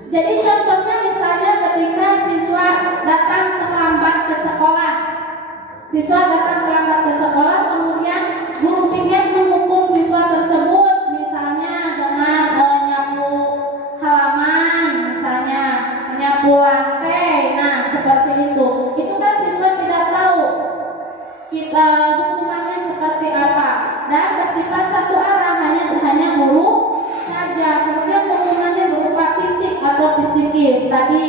jadi contohnya misalnya ketika siswa datang terlambat ke sekolah. Siswa datang terlambat ke sekolah, kemudian guru pikir menghukum siswa tersebut misalnya dengan nyapu halaman, misalnya nyapu lantai. Nah, seperti itu. Itu kan siswa tidak tahu kita hukumannya seperti apa dan bersifat satu arah, hanya guru saja. Kemudian hukumannya berupa fisik atau psikis. Tadi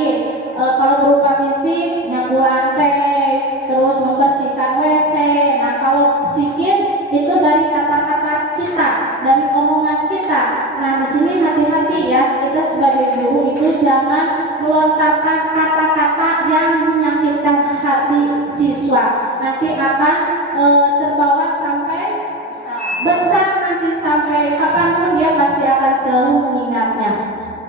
kalau berupa fisik nyapu lantai, terus membersihkan WC. Nah, kalau psikis itu dari kata-kata kita, dari omongan kita. Nah, di sini hati-hati ya, kita sebagai guru itu jangan melontarkan kata-kata yang menyakitkan hati siswa. Nanti akan terbawa sampai besar, nanti sampai kapanpun dia pasti akan selalu mengingatnya.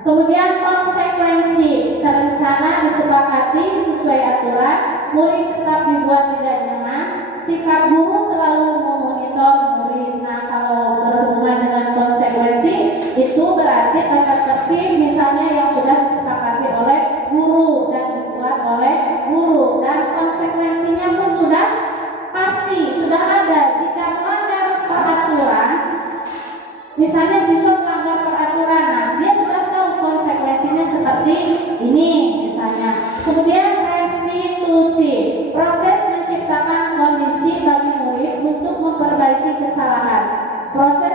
Kemudian konsekuensi terencana, disepakati sesuai aturan, murid tetap dibuat tidak nyaman, sikap guru selalu memonitor murid. Nah, kalau berhubungan dengan konsekuensi itu berarti tata tertib misalnya yang sudah disepakati oleh guru dan dibuat oleh guru, dan konsekuensinya pun sudah pasti, sudah ada. Jika melanggar peraturan, misalnya siswa melanggar peraturan, nah dia sudah tahu konsekuensinya seperti ini misalnya. Kemudian restitusi, proses menciptakan kondisi bagi murid untuk memperbaiki kesalahan. Proses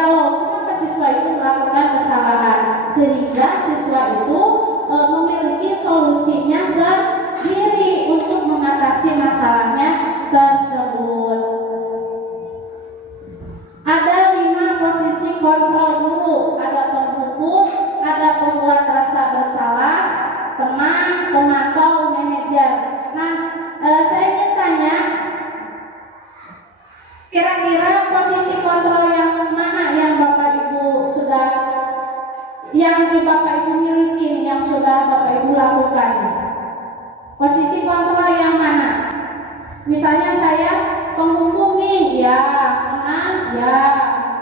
dialog kenapa siswa itu melakukan kesalahan, sehingga siswa itu memiliki solusinya sendiri untuk mengatasi masalahnya tersebut. Ada 5 posisi kontrol guru, ada penghukum, ada pembuat rasa bersalah, teman, pemantau, manajer. Nah, saya ingin tanya, kira-kira posisi kontrol yang mana yang Bapak Ibu sudah, yang di Bapak Ibu miliki, yang sudah Bapak Ibu lakukan? Posisi kontrol yang mana? Misalnya saya penghukum nih, ya, teman, ya,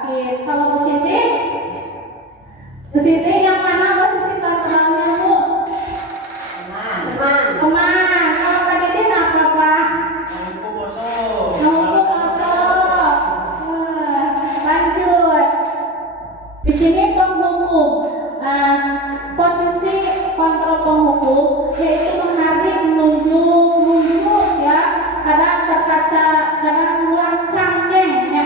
oke. Kalau Bu Siti yang mana posisi kontrolnya, Bu? Teman. Kalau Pak Didin apa, Pak? Penghukum kosong. Lanjut. Di sini penghukum. Posisi kontrol penghukum yaitu menarik, menunjuk, ya. Kadang berkaca, kadang kurang canggeng, ya.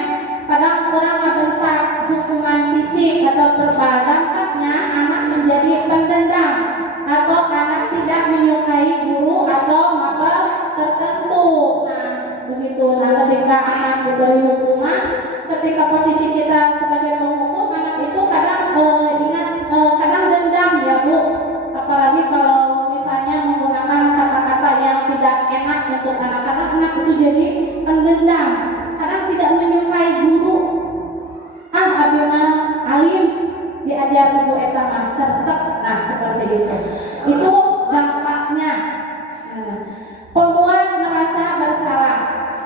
Kadang kurang membentak, hukuman fisik atau verbal. Dampaknya anak menjadi pendendam atau anak tidak menyukai guru atau apa tertentu. Nah, begitu. Nah, ketika anak diberi hukuman, ketika posisi kita sebagai penghukum, anak itu kadang kadang dendam, ya Bu. Apalagi kalau misalnya menggunakan kata-kata yang tidak enak untuk anak-anak, anak itu jadi pendendam. Kadang tidak menyukai guru. Abimah alim diajar ibu etama tersek. Nah, seperti itu. Itu dampaknya. Pembuat merasa bersalah.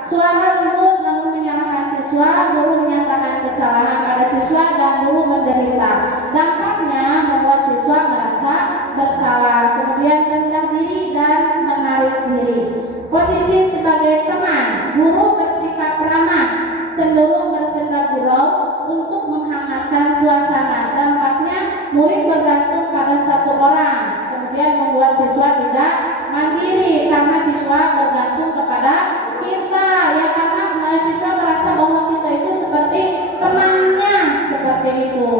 Suara lembut namun menyalahkan siswa, guru menyatakan kesalahan pada siswa dan guru menderita. Dampaknya membuat siswa merasa bersalah, kemudian rendah diri dan menarik diri. Posisi sebagai teman, guru bersikap ramah, cenderung bersenda gurau untuk menghangatkan suasana. Dampaknya murid bergantung pada satu orang, kemudian membuat siswa tidak mandiri karena siswa bergantung kepada kita, ya, karena siswa merasa bahwa kita itu seperti temannya, seperti itu.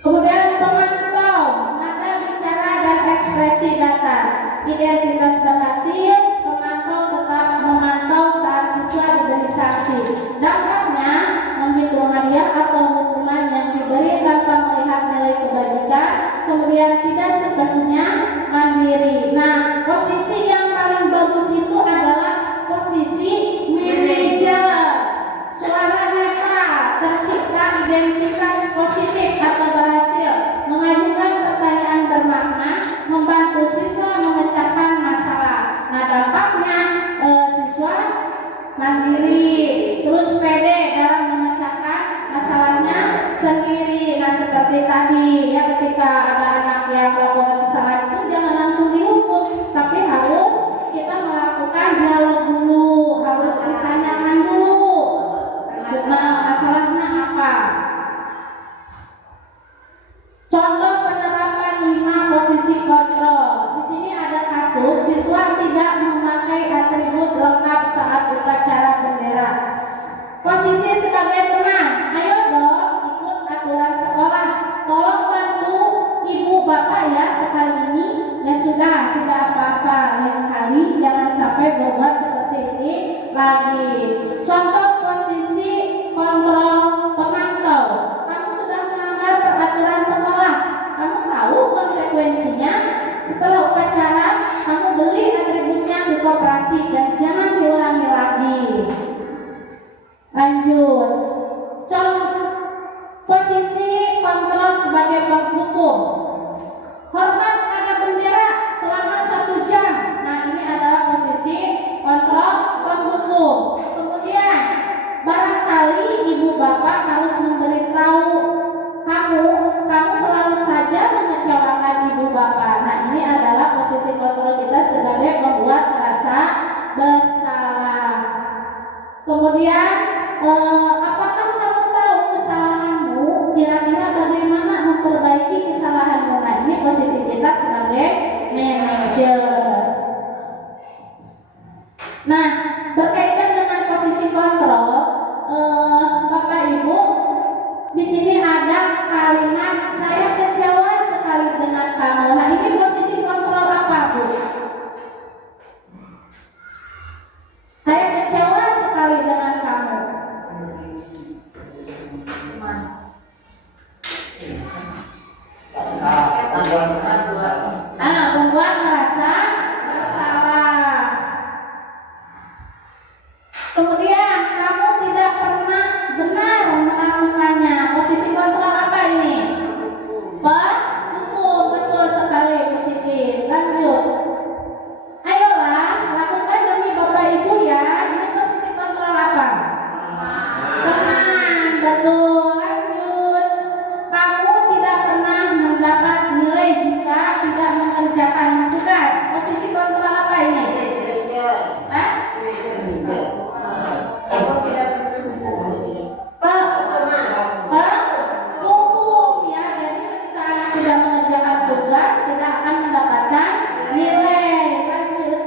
Kemudian pemantau, nada bicara dan ekspresi datar. Identitas berhasil, pemantau tetap memantau saat siswa diberi sanksi. Dampaknya menghitung hadiah atau hukuman yang diberi tanpa melihat nilai kebajikan, kemudian tidak sepenuhnya mandiri. Nah, posisi yang paling bagus itu adalah posisi manajer. Suara netral, tercipta identitas positif atau berhasil, mengajukan pertanyaan bermakna, membantu siswa memecahkan masalah. Nah, dampaknya siswa mandiri, terus pede dalam memecahkan masalahnya sendiri. Nah, seperti tadi, ya, ketika ada anak yang melakukan kesalahan itu jangan langsung dihukum, tapi harus kita melakukan dialog dulu, harus ditanyakan dulu masalahnya apa. Contoh penerapan 5 posisi kontrol. Di sini ada kasus siswa tidak memakai atribut lengkap saat upacara bendera. Posisi sebagai teman, ayo dong ikut aturan sekolah. Tolong bantu ibu bapak, ya, di sini ada kalimat saya kecewa sekali dengan kamu. Nah, ini posisi kontrol apa, Bu? Saya kecewa sekali dengan kamu. Membuat merasa bersalah. Kemudian kamu tidak pernah benar melakukannya. Posisi kontrol apa ini? Hukum, betul sekali Bu Siti. Lanjut. Ayolah, lakukan demi Bapak Ibu ya. Ini posisi kontrol apa? Teman, betul. Lanjut. Kamu tidak pernah mendapat nilai jika tidak mengerjakan tugas. Posisi kontrol apa ini? Hukum ya. Jadi ketika anak tidak mengerjakan tugas tidak akan mendapatkan nilai. Lanjut.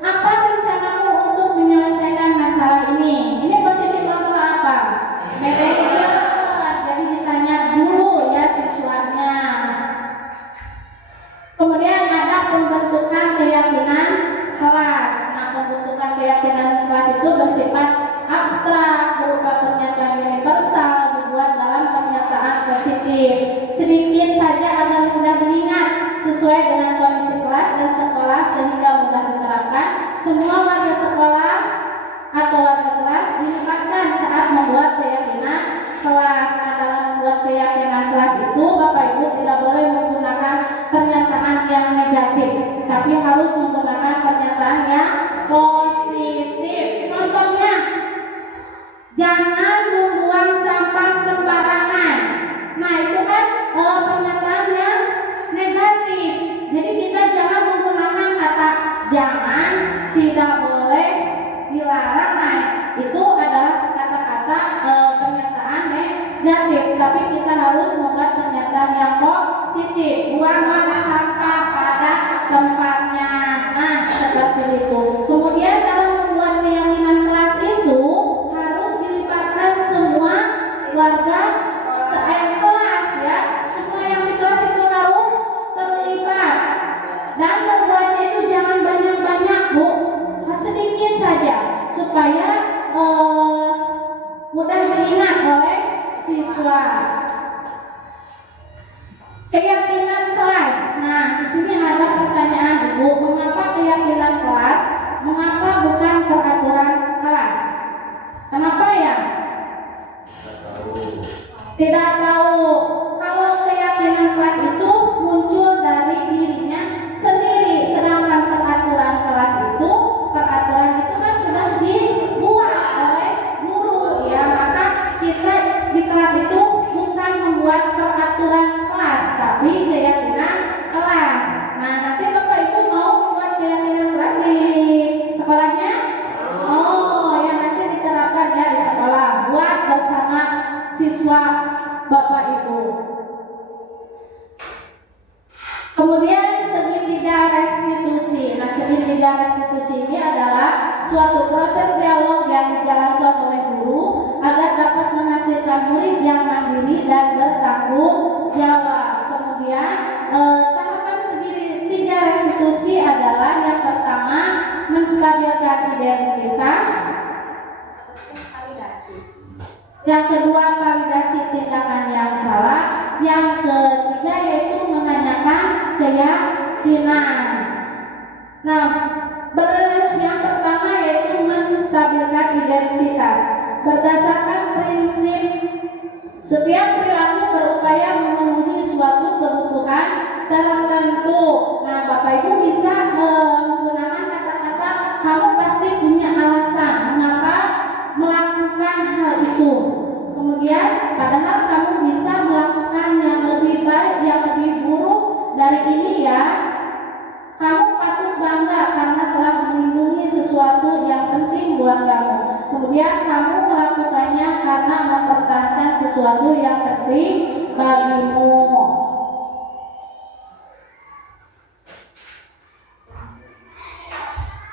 Apa rencanamu untuk menyelesaikan masalah ini? Ini posisi kontrol apa? Manajer. Jadi ditanya dulu ya siswanya. Kemudian ada pembentukan keyakinan kelas. Nah, pembentukan keyakinan kelas itu bersifat abstrak, berupa pernyataan universal, dibuat dalam pernyataan positif. Sedikit saja agar mudah diingat, sesuai dengan kondisi kelas dan sekolah sehingga mudah diterapkan. Semua warga sekolah atau warga kelas dilibatkan saat membuat keyakinan kelas. Nah, dalam membuat keyakinan kelas itu Bapak Ibu tidak boleh menggunakan pernyataan yang negatif, tapi harus menggunakan pernyataan yang positif. Contohnya, jangan membuang sampah sembarangan. Nah, itu kan pernyataan yang negatif. Jadi kita jangan menggunakan kata jangan, tidak boleh, dilarang. Nah, itu adalah kata-kata pernyataan negatif, tapi kita harus membuat pernyataan yang positif. Buanglah sampah pada tempatnya. Nah, seperti itu. Kemudian dalam membuat keyakinan kelas itu harus dilibatkan semua warga kelas ya. Semua yang di kelas itu harus terlibat. Dan membuatnya itu jangan banyak-banyak, Bu. Sedikit saja supaya mudah diingat oleh siswa. Keyakinan kelas. Nah, di sini ada pertanyaan, Bu. Mengapa keyakinan kelas? Mengapa bukan peraturan kelas? Kenapa ya? Tidak tahu. Kalau keyakinan kelas itu muncul dari dirinya sendiri, sedangkan peraturan kelas itu, peraturan itu kan sudah dibuat oleh guru ya. Maka kita di kelas itu bukan membuat peraturan kelas, tapi keyakinan kelas. Nah, nanti Bapak Ibu mau membuat keyakinan kelas di sekolahnya? Oh, ya nanti diterapkan ya di sekolah. Buat bersama siswa Bapak Ibu. Kemudian segitiga restitusi. Nah, segitiga restitusi ini adalah suatu proses dialog yang dijalankan oleh guru agar dapat menghasilkan murid yang mandiri dan bertanggung jawab. Kemudian tahapan segitiga restitusi adalah yang pertama menstabilkan identitas, yang kedua validasi tindakan yang salah, yang ketiga yaitu menanyakan keyakinan. Nah, yang pertama yaitu menstabilkan identitas. Berdasarkan prinsip setiap perilaku berupaya memenuhi suatu kebutuhan tertentu. Nah, Bapak Ibu bisa menggunakan kata-kata kamu pasti punya alasan mengapa melakukan hal itu. Kemudian padahal kamu bisa melakukan yang lebih baik, yang lebih buruk dari ini ya. Kamu patut bangga karena telah melindungi sesuatu yang penting buat kamu. Kemudian kamu melakukannya karena mempertahankan sesuatu yang penting bagimu.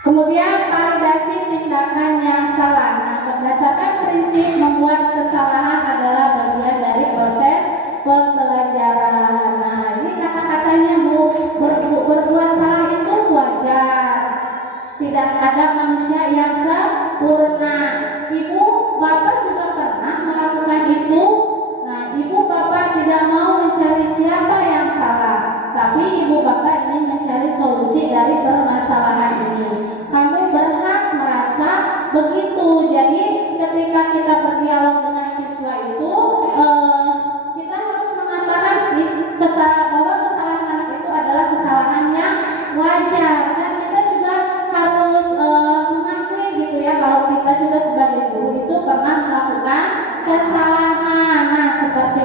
Kemudian validasi tindakan yang salah. Nah, berdasarkan prinsip membuat kesalahan adalah bagian dari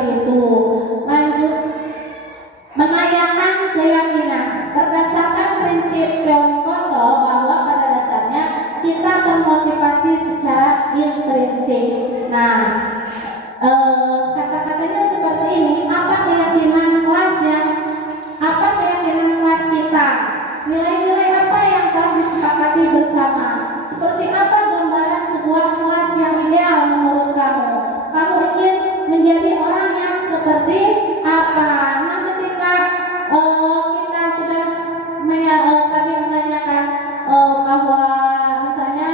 itu. Lanjut, menayangkan keyakinan berdasarkan prinsip teori kontrol bahwa pada dasarnya kita termotivasi secara intrinsik. Nah, kata-katanya seperti ini. Apa keyakinan kelas kita? Nilai-nilai apa yang telah disepakati bersama? Seperti apa gambaran sebuah kelas yang ideal menurut kamu? Kamu ingin menjadi orang yang seperti apa? Nah, ketika kita sudah tadi menanyakan bahwa misalnya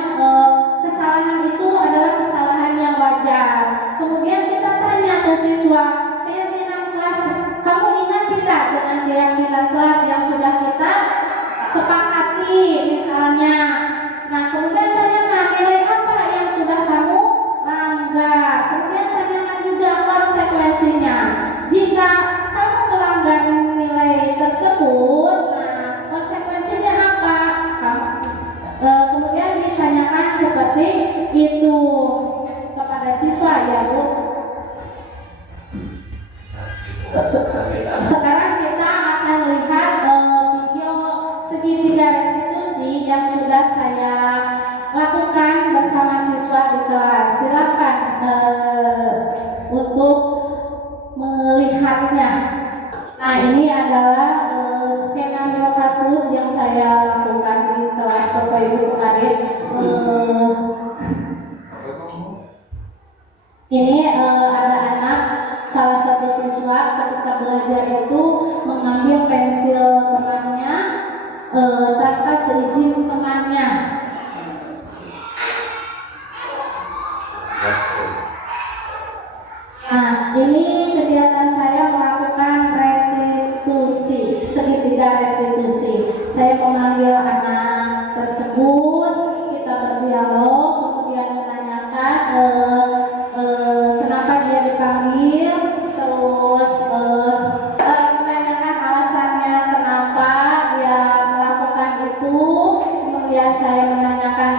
kesalahan itu adalah kesalahan yang wajar. Kemudian kita tanya ke siswa, keyakinan kelas, kamu ingat tidak dengan keyakinan kelas yang sudah kita sepakati misalnya. Nah, kemudian tanyakan nilai apa yang sudah kamu langgar. Kemudian tanyakan juga konsekuensinya. Jika kamu melanggar nilai tersebut, nah konsekuensinya apa? Kemudian ditanyakan seperti itu kepada siswa, ya Bu. Sekarang kita akan lihat video segitiga restitusi yang sudah saya lakukan bersama siswa di kelas. Silakan untuk melihatnya. Nah, ini adalah skenario kasus yang saya lakukan di kelas Bapak Ibu kemarin. Ini ada anak, salah satu siswa ketika belajar itu mengambil pensil temannya tanpa seizin temannya. Nah, ini kegiatan saya melakukan restitusi, segitiga restitusi. Saya memanggil anak tersebut, kita berdialog, kemudian menanyakan kenapa dia dipanggil, terus menanyakan alasannya kenapa dia melakukan itu. Kemudian saya menanyakan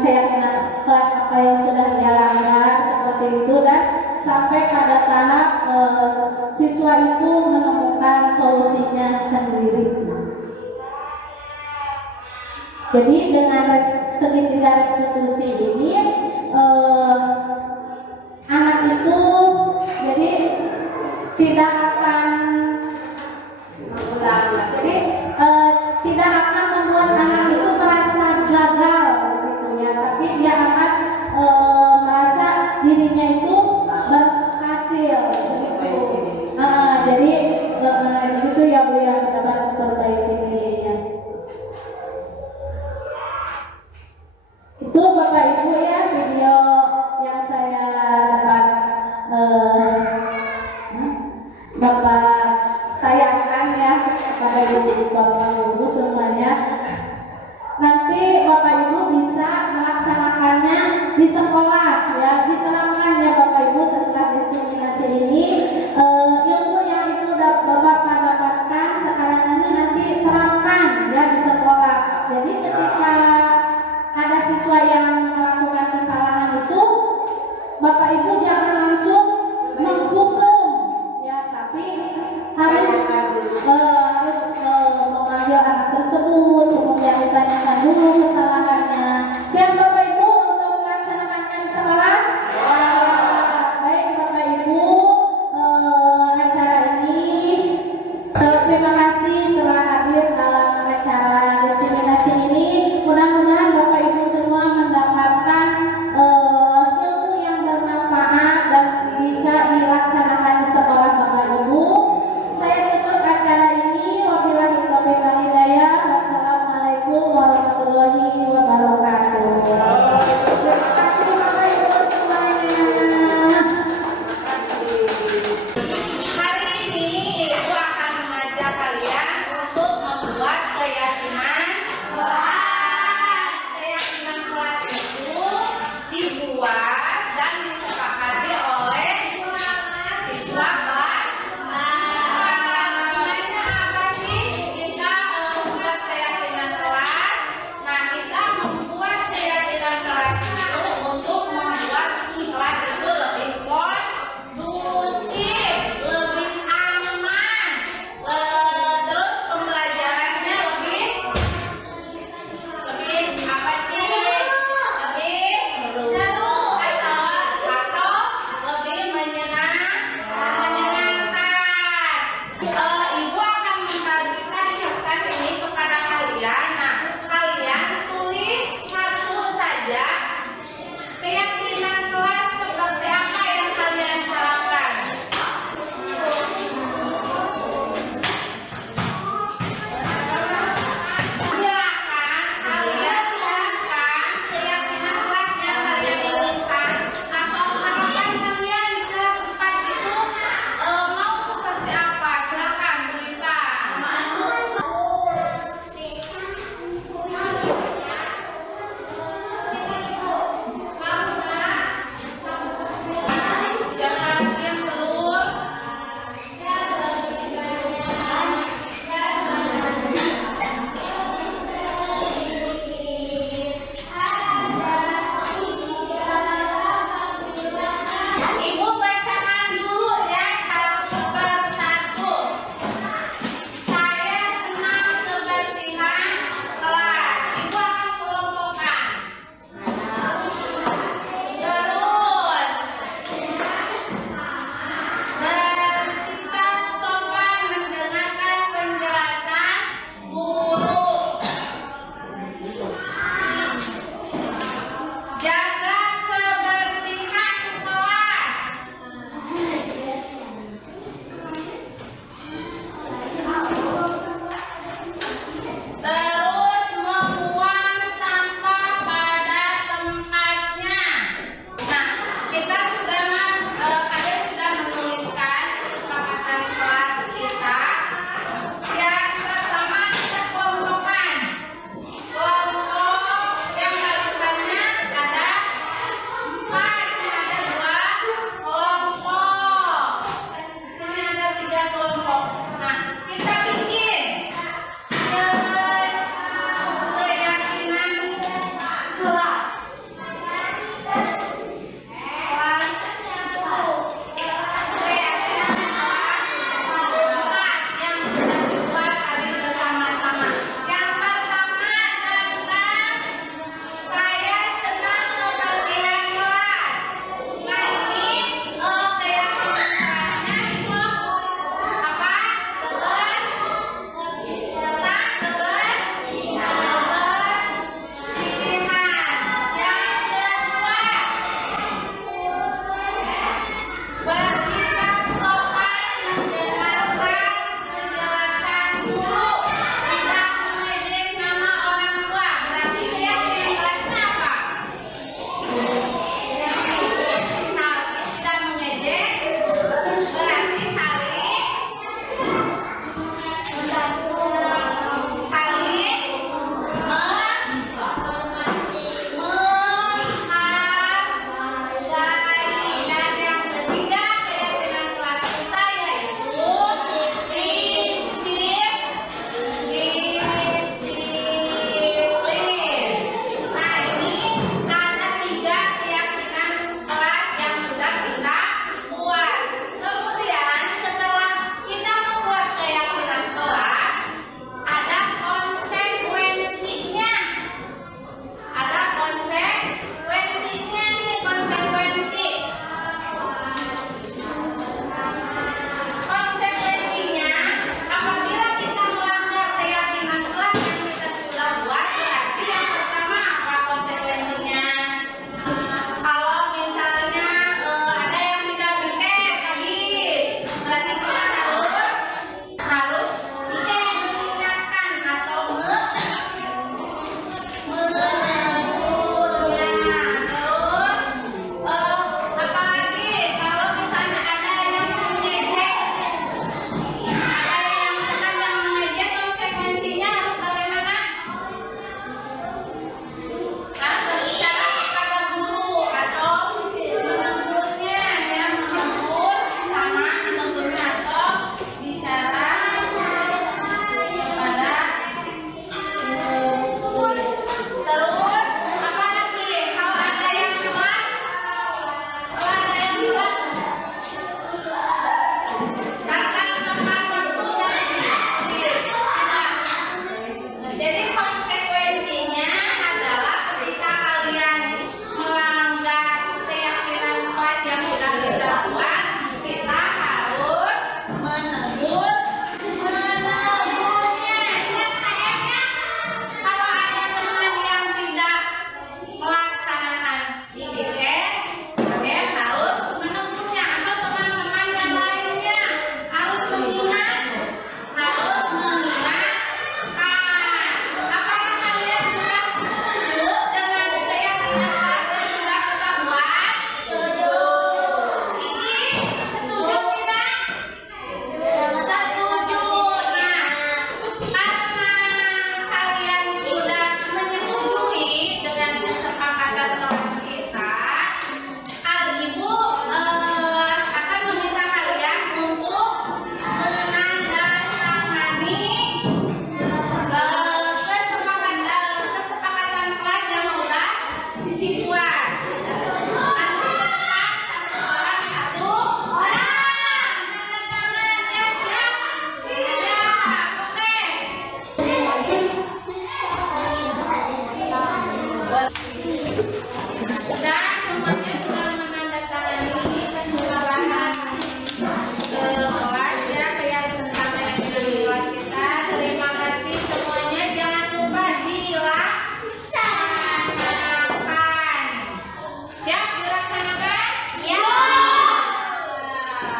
keyakinan kelas apa yang sudah dia langgar, seperti itu, dan sampai pada tahap siswa itu menemukan solusinya sendiri. Jadi dengan segitiga restitusi ini anak itu jadi tidak akan membuat anak itu merasa gagal gitu ya, tapi dia akan merasa dirinya itu berhasil begitu. Jadi begitu ya Bu, yang dapat memperbaiki dirinya. Itu Bapak Ibu ya video yang saya dapat tayangkan ya kepada Ibu Bapak Ibu semuanya. Nanti Bapak Ibu bisa melaksanakannya di sekolah ya, diterapkan ya Bapak Ibu setelah diseminasi ini. Ilmu yang Ibu Bapak dapatkan sekarang ini nanti terapkan ya di sekolah. Jadi ketika ada siswa yang melakukan kesalahan itu, Bapak Ibu jangan langsung menghukum ya, tapi harus memanggil anak tersebut, kemudian ditanyakan dulu kesalahannya. Siap Bapak Ibu untuk melaksanakannya di sekolah? Baik Bapak Ibu, acara ini terima kasih telah hadir dalam acara diseminasi ini. Mudah-mudahan Bapak Ibu semua mendapatkan ilmu yang bermanfaat dan bisa dilaksanakan di sekolah Bapak Ibu. Saya tutup acara ini. Wabillahi taufiq wal hidayah. Wassalamualaikum warahmatullahi wabarakatuh. Terima kasih Bapak Ibu semuanya. Hari ini Ibu akan mengajak kalian untuk membuat keyakinan kelas itu dibuat dan disepakati oleh siswa kelas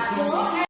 Aduh.